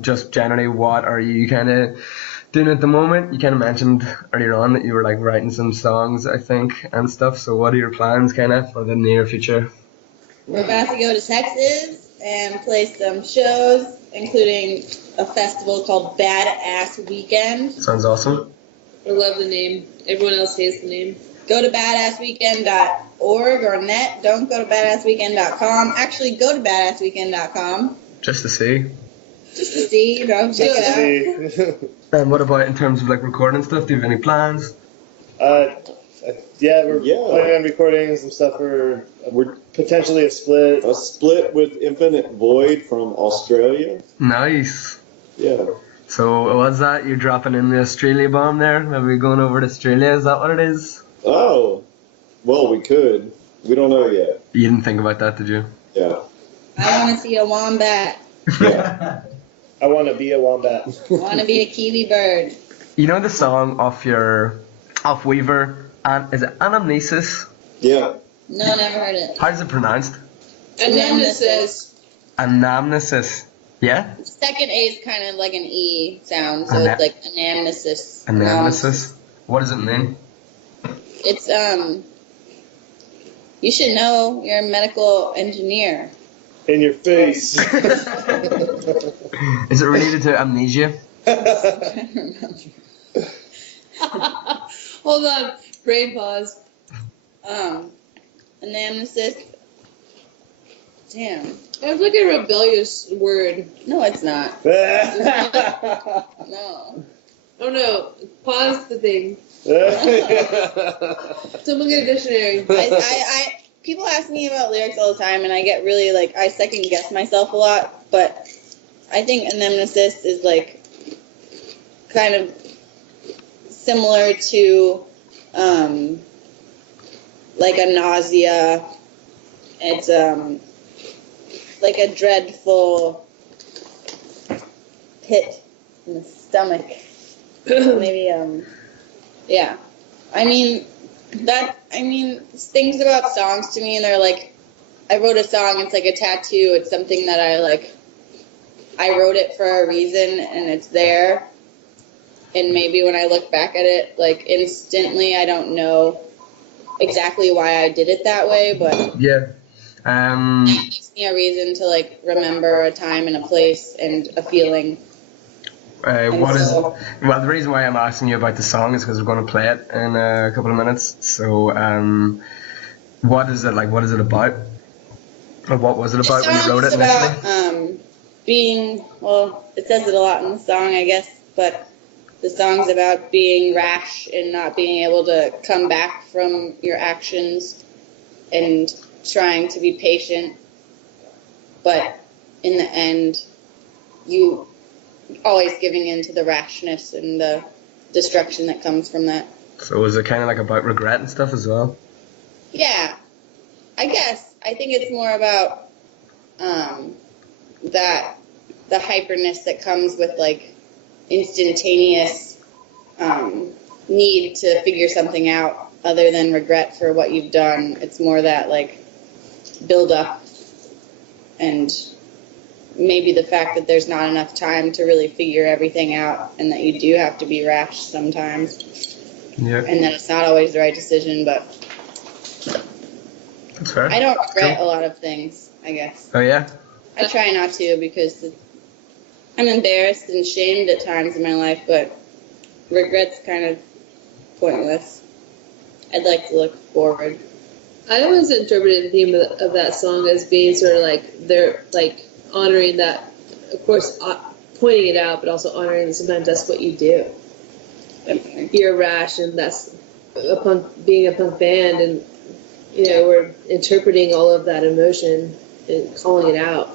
Just generally, what are you kind of doing at the moment? You kind of mentioned earlier on that you were like writing some songs, I think, and stuff. So what are your plans kind of for the near future? We're about to go to Texas and play some shows, including a festival called Badass Weekend. Sounds awesome. I love the name. Everyone else hates the name. Go to badassweekend.org or net. Don't go to badassweekend.com. Actually, go to badassweekend.com Just to see. just to see, check it out. And what about in terms of like recording stuff? Do you have any plans? Yeah, we're planning on recording some stuff for potentially a split. A split with Infinite Void from Australia. Nice. Yeah. So what's that? You're dropping in the Australia bomb there? Maybe going over to Australia? Is that what it is? Oh, well, we could. We don't know yet. You didn't think about that, did you? Yeah. I want to see a wombat. I want to be a wombat. I want to be a kiwi bird. You know the song off Weaver, and is it Anamnesis? Yeah. No, never heard it. How's it pronounced? Anamnesis. Anamnesis. Yeah? The second A is kind of like an E sound, so Ana- it's like anamnesis. Anamnesis. What does it mean? It's, you should know, you're a medical engineer. In your face. Is it related to amnesia? I don't remember. Hold on. Brain pause. Anamnesis. Damn. It's like a rebellious word. No, it's not. No. Oh no. Pause the thing. Someone get a dictionary. People ask me about lyrics all the time, and I get really, like, I second guess myself a lot, but I think anamnesis is, like, kind of similar to, like a nausea. It's, like a dreadful pit in the stomach. Maybe, yeah. Things about songs to me, and they're like, I wrote a song, it's like a tattoo, it's something that I wrote it for a reason, and it's there, and maybe when I look back at it, like, instantly, I don't know exactly why I did it that way, but Yeah. it gives me a reason to, like, remember a time and a place and a feeling. Well, the reason why I'm asking you about the song is because we're going to play it in a couple of minutes. So, what is it like? What is it about? Or what was it about when you wrote it initially? It says it a lot in the song, I guess, but the song's about being rash and not being able to come back from your actions and trying to be patient, but in the end, you always giving in to the rashness and the destruction that comes from that. So is it kind of like about regret and stuff as well? Yeah, I guess. I think it's more about the hyperness that comes with, like, instantaneous need to figure something out other than regret for what you've done. It's more that, like, build up and maybe the fact that there's not enough time to really figure everything out and that you do have to be rash sometimes. Yeah. and that it's not always the right decision, but That's fair. I don't regret a lot of things, I guess. Oh yeah. I try not to because I'm embarrassed and shamed at times in my life, but regret's kind of pointless. I'd like to look forward. I always interpreted the theme of that song as being sort of like they're like honoring that, of course, pointing it out, but also honoring that sometimes that's what you do. You're rash, and that's being a punk band, and we're interpreting all of that emotion and calling it out.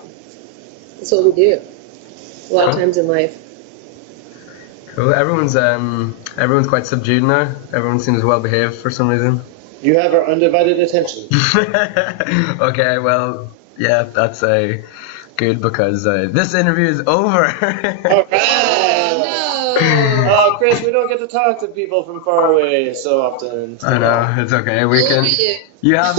That's what we do a lot of times in life. Cool. Everyone's quite subdued now. Everyone seems well behaved for some reason. You have our undivided attention. Okay, well, yeah, that's good because this interview is over. All right. Oh, Chris, we don't get to talk to people from far away so often. I know, it's okay. We can. You have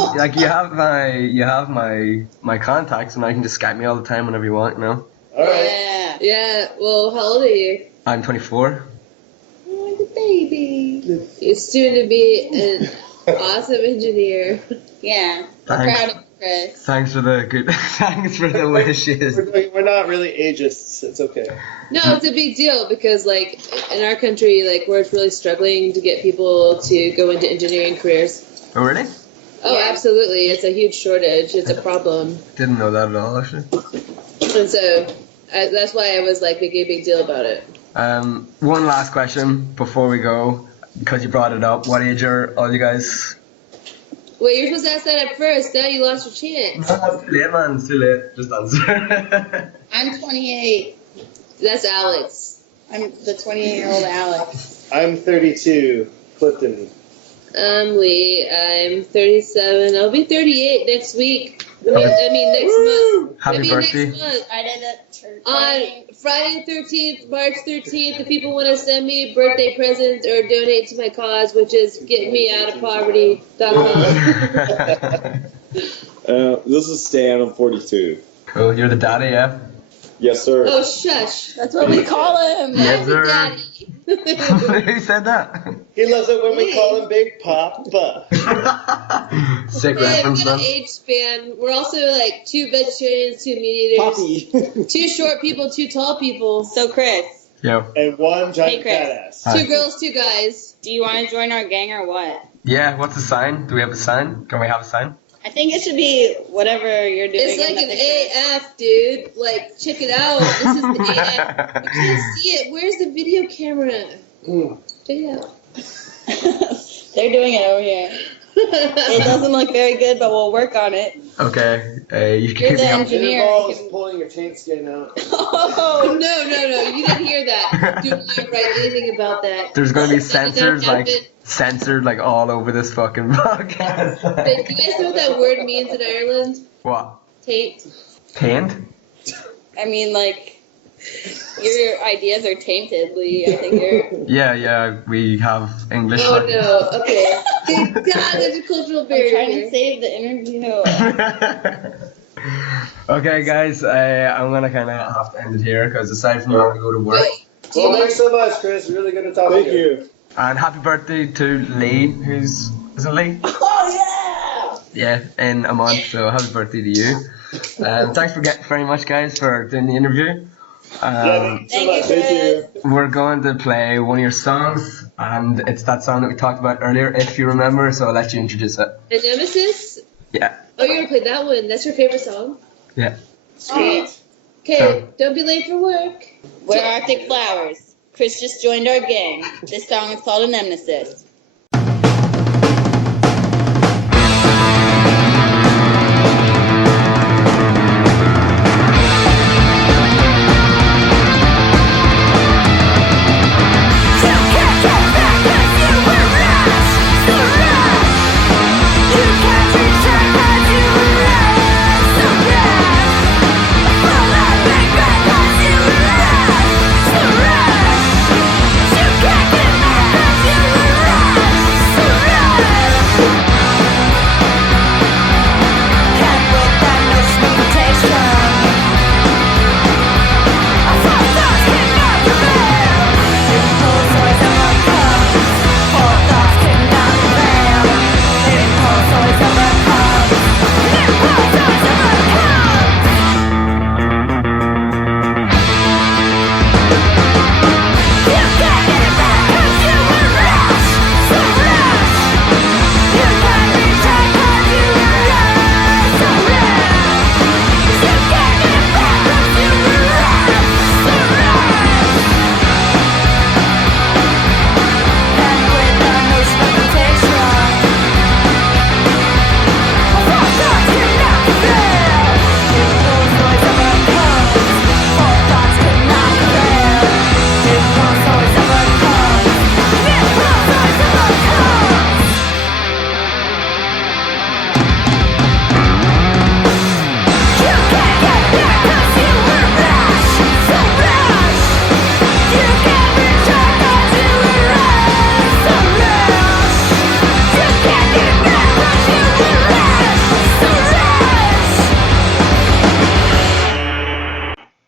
my contacts, and I can just Skype me all the time whenever you want. All right. Yeah. Well, how old are you? I'm 24. Oh, the baby. You're soon to be an awesome engineer. Yeah. Thanks. I'm proud of Chris. Thanks for the wishes. We're not really ageists. It's okay. No, it's a big deal because, like, in our country, like, we're really struggling to get people to go into engineering careers. Oh, really? Oh, Yeah. absolutely. It's a huge shortage. It's a problem. Didn't know that at all, actually. And so that's why I was, like, making a big deal about it. One last question before we go, because you brought it up. What age are all you guys? Wait, you're supposed to ask that at first. Now you lost your chance. No, it's too late, man. It's too late. Just answer. I'm 28. That's Alex. I'm the 28-year-old Alex. I'm 32, Clifton. I'm Lee. I'm 37. I'll be 38 next week. I mean next month. Happy Maybe birthday. next month. I did it. On Friday the 13th, March 13th, if people want to send me birthday presents or donate to my cause, which is getmeoutofpoverty.com. This is Stan. I'm 42. Cool. You're the daddy, yeah? Yes, sir. Oh, shush. That's what we call him. Yes, sir. Daddy. Who said that? He loves it when we call him Big Papa. Sick Hey, we reference, got an man. age span. We're also like 2 vegetarians, 2 meat eaters, Poppy. 2 short people, 2 tall people, So, Chris, Yo. And one giant Chris. fat ass. Hi. 2 girls, 2 guys. do you want to join our gang or what? Yeah, what's the sign? Do we have a sign? Can we have a sign? I think it should be whatever you're doing. It's like in the an picture. AF, dude. Like, check it out. This is the AF. You can't see it. Where's the video camera? Check it out. They're doing it over here. It doesn't look very good, but we'll work on it. Okay, you can You're pick the me up. engineer. It involves pulling your taint skin out. Oh, no. You didn't hear that. Do not write anything about that. There's gonna be That censored happened. like all over this fucking podcast. Wait, do you guys know what that word means in Ireland? What? Taint. Taint? I mean, like, your ideas are tainted, Lee. I think you're. Yeah, we have English. Oh, no. Okay. Thank God there's a cultural I'm trying barrier. to save the interview. Okay, guys, I'm gonna kind of have to end it here because aside from having to go to work, Well, thanks so much, Chris. Really good to talk Thank to you. you. and happy birthday to Lee, is it Lee? Oh, yeah! Yeah, in a month, so happy birthday to you. Thanks very much, guys, for doing the interview. Thank you, Chris. Thank you. We're going to play one of your songs, and it's that song that we talked about earlier, if you remember, so I'll let you introduce it. Anamnesis? Yeah. Oh, you're going to play that one. That's your favorite song? Yeah. Sweet. Okay, So- don't be late for work. We're Arctic Flowers. Chris just joined our gang. This song is called Anamnesis. You can't get mad 'cause you were right.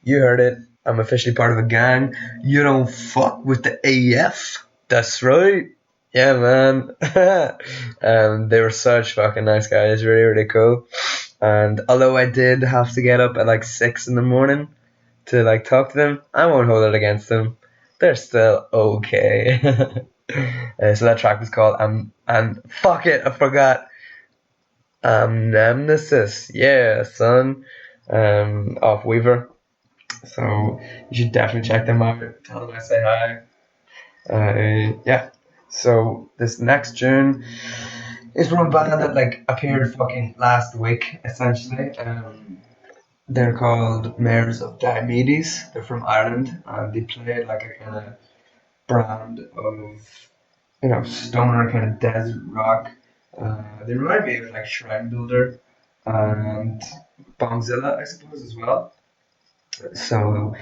You heard it. I'm officially part of a gang. You don't fuck with the AF. That's right. Yeah, man. They were such fucking nice guys. Really, really cool. And although I did have to get up at like 6 in the morning to like talk to them, I won't hold it against them. They're still okay. So that track was called and fuck it, I forgot. Anamnesis. Yeah, son. Off Weaver. So you should definitely check them out. Tell them I say hi. Yeah. So this next tune is from a band that like appeared fucking last week, essentially. They're called Mayors of Diomedes. They're from Ireland, and they play like a kind of brand of, stoner kind of desert rock. They remind me of like Shrine Builder and Bongzilla, I suppose, as well. So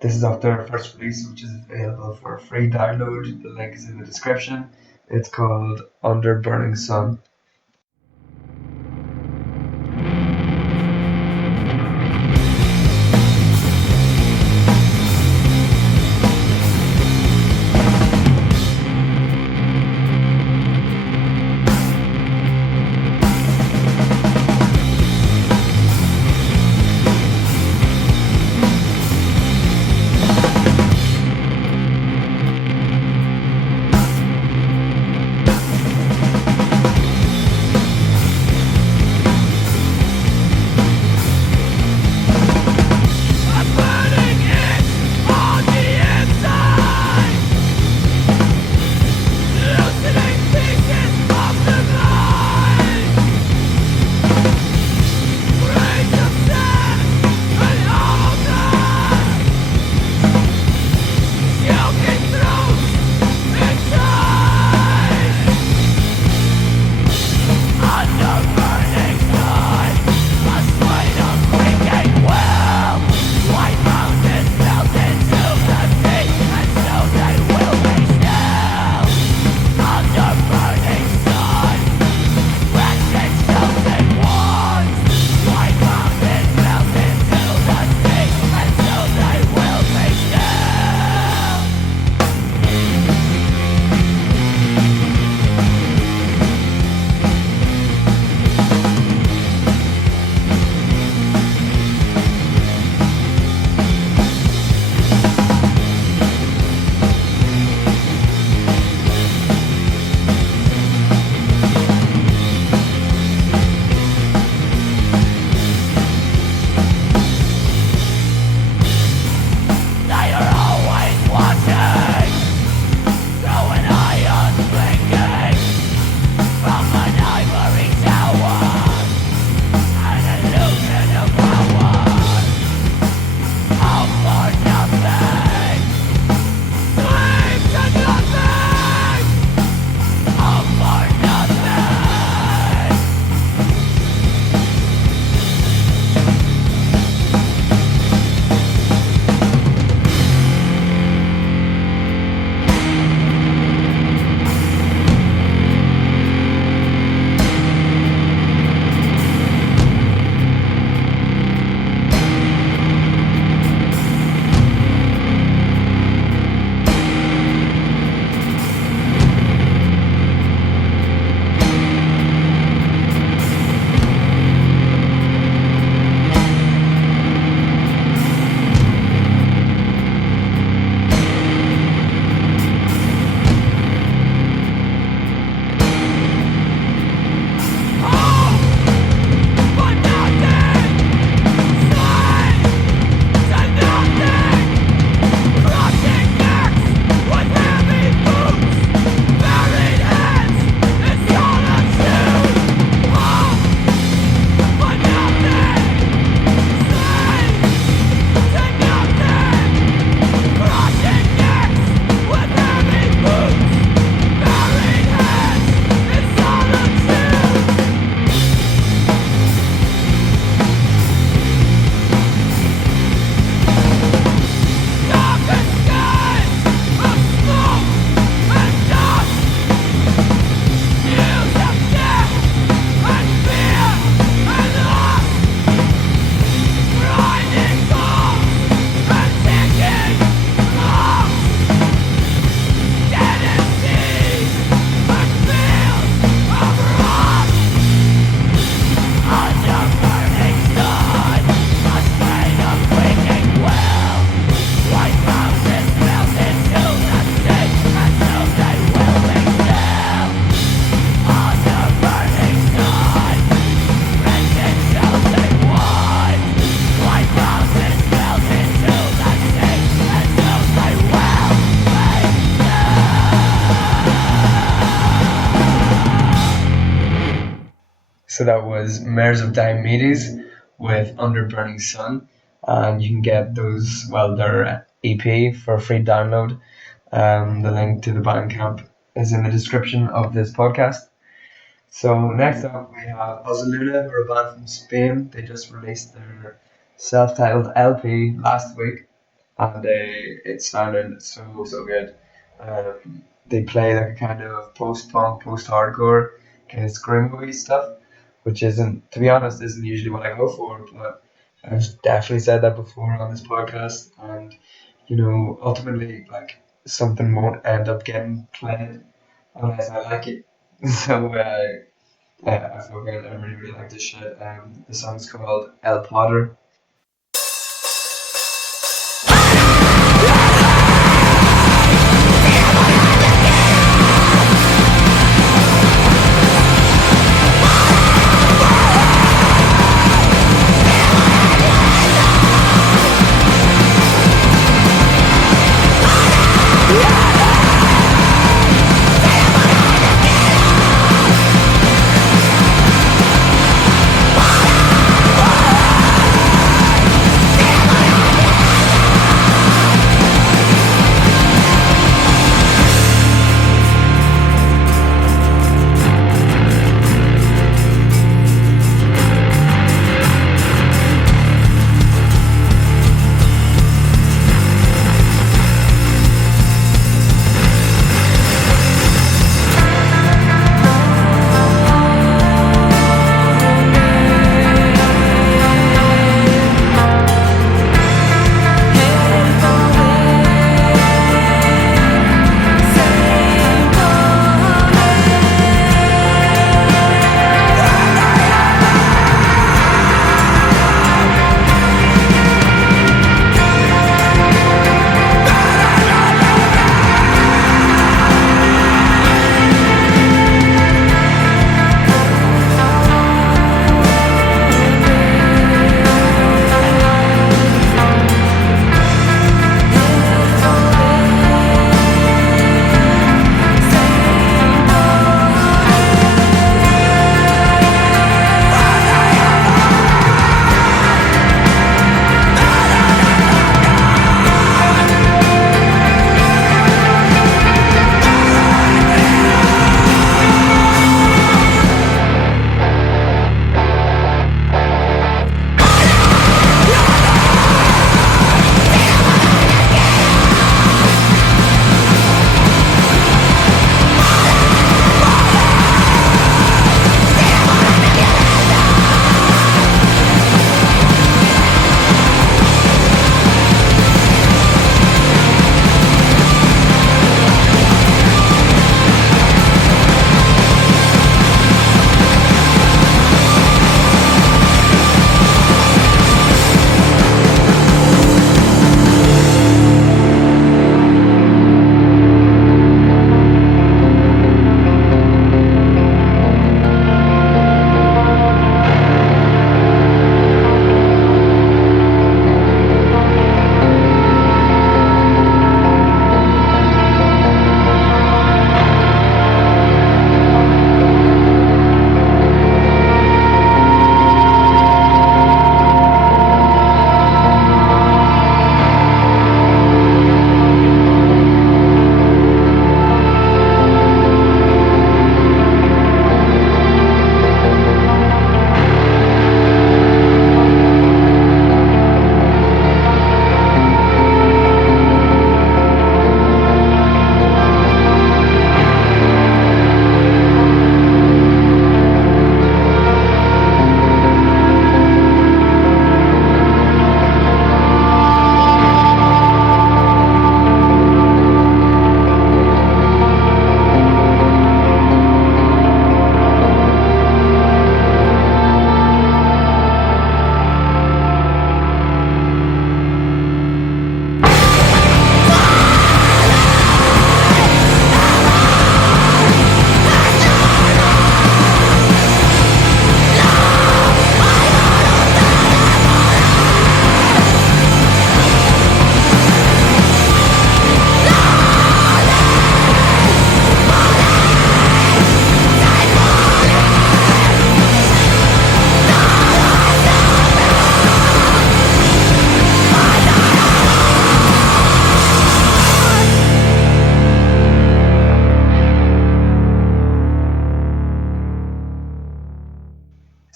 this is off their first release, which is available for a free download. The link is in the description. It's called Under Burning Sun. So that was Mares of Diomedes with Under Burning Sun. And you can get those, their EP for free download. The link to the Bandcamp is in the description of this podcast. So next up we have OSOLUNA, who are a band from Spain. They just released their self-titled LP last week, and it sounded so good. They play like a kind of post-punk, post-hardcore kind of screamo-y stuff, which isn't usually what I go for, but I've definitely said that before on this podcast, and ultimately like something won't end up getting played unless I like it. So I really like this shit. The song's called El Potter.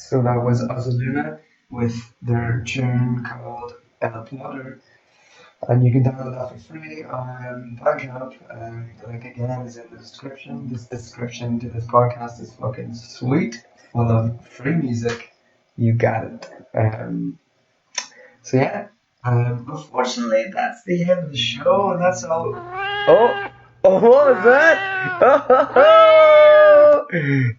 So that was OSOLUNA with their tune called El Plotter. And you can download that for free on Bandcamp. The link again is in the description. This description to this podcast is fucking sweet, full of free music. You got it. So yeah, unfortunately that's the end of the show, and that's all. Oh, what was that? Oh,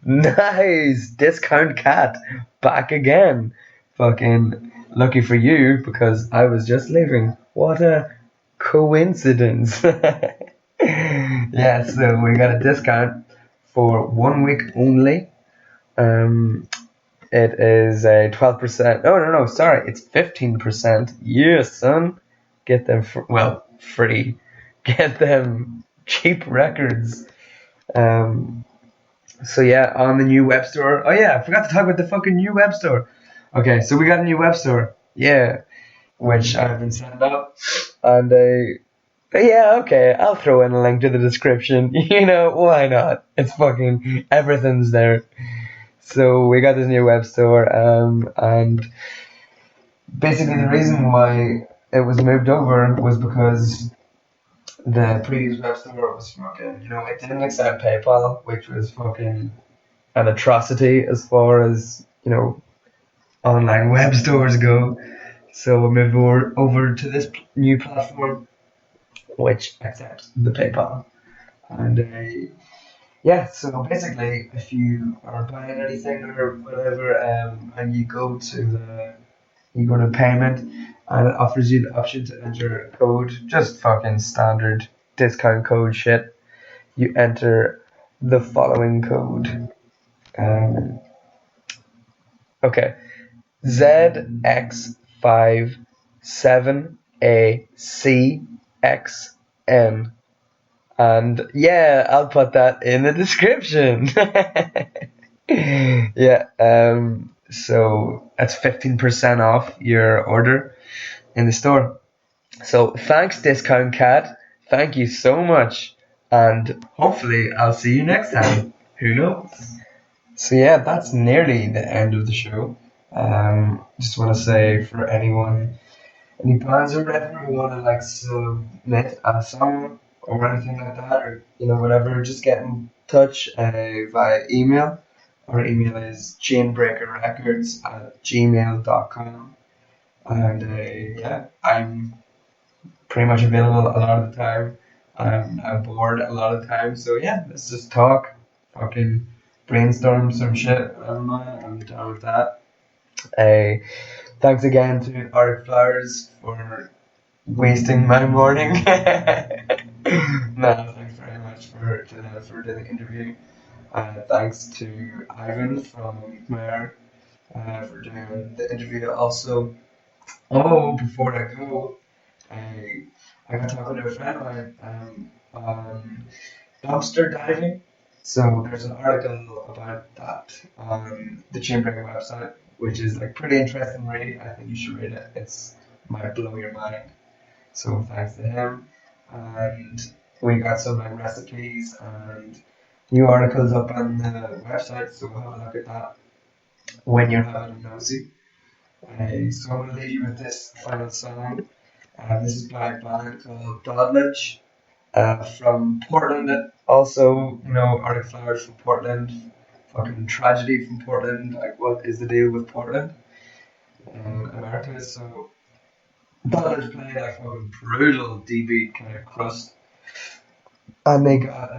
nice. Discount Cat back again. Fucking lucky for you, because I was just leaving. What a coincidence. Yeah, so we got a discount for 1 week only. It is a 12%. No, sorry, it's 15%. Yeah, son. Get them free. Get them cheap records. So yeah, on the new web store. Oh yeah, I forgot to talk about the fucking new web store. Okay, so we got a new web store. Yeah, which I've been setting up, and yeah, okay, I'll throw in a link to the description. You know, why not? It's fucking everything's there. So we got this new web store, and basically the reason why it was moved over was because the previous web store was fucking, it didn't accept PayPal, which was fucking an atrocity as far as, online web stores go. So we moved over to this new platform, which accepts the PayPal. And yeah, so basically, if you are buying anything or whatever, and you go to payment, and it offers you the option to enter a code, just fucking standard discount code shit. You enter the following code. Okay. ZX57ACXN. And yeah, I'll put that in the description. Yeah, so that's 15% off your order in the store. So thanks, Discount Cat. Thank you so much. And hopefully I'll see you next time. Who knows? So yeah, that's nearly the end of the show. Just want to say, for anyone, any bands or whatever who want to submit a song or anything like that, or whatever, just get in touch via email. Our email is chainbreakerrecords@gmail.com, and yeah, I'm pretty much available a lot of the time. I'm bored a lot of the time, so yeah, let's just talk, fucking brainstorm some shit. I'm down with that. Thanks again to Arctic Flowers for wasting my morning. No, thanks very much for doing the interview. Thanks to Ivan from KHMER for doing the interview also. Oh, before I go, I got talking to a friend of mine on dumpster diving. So there's an article about that on the Chainbreaker website, which is pretty interesting read. I think you should read it. It might blow your mind. So thanks to him. And we got some recipes and new articles up on the website, so we'll have a look at that when you're having a nosy. So I'm going to leave you with this final song. This is by a band called DODLAGE from Portland. Also, Arctic Flowers from Portland. Fucking tragedy from Portland. What is the deal with Portland in America? So DODLAGE play fucking brutal D-beat kind of crust. And they got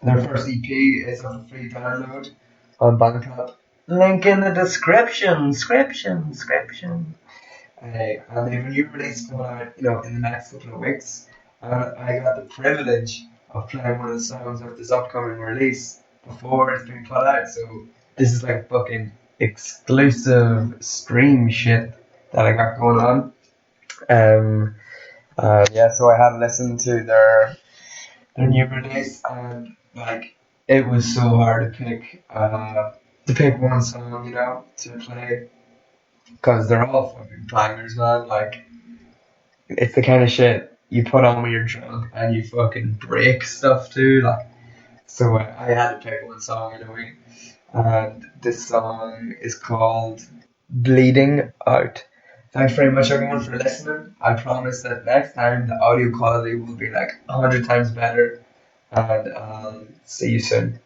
their first EP is on free download on Bandcamp. Link in the description. And they have a new release coming out, in the next couple of weeks. And I got the privilege of playing one of the songs of this upcoming release before it's been put out. So this is fucking exclusive stream shit that I got going on. Yeah, so I had listened to their new release, and it was so hard to pick one song, to play, because they're all fucking bangers, man. It's the kind of shit you put on when you're drunk and you fucking break stuff too. So I had to pick one song anyway. and this song is called Bleeding Out. Thanks very much everyone for listening. I promise that next time the audio quality will be like 100 times better, and I'll see you soon.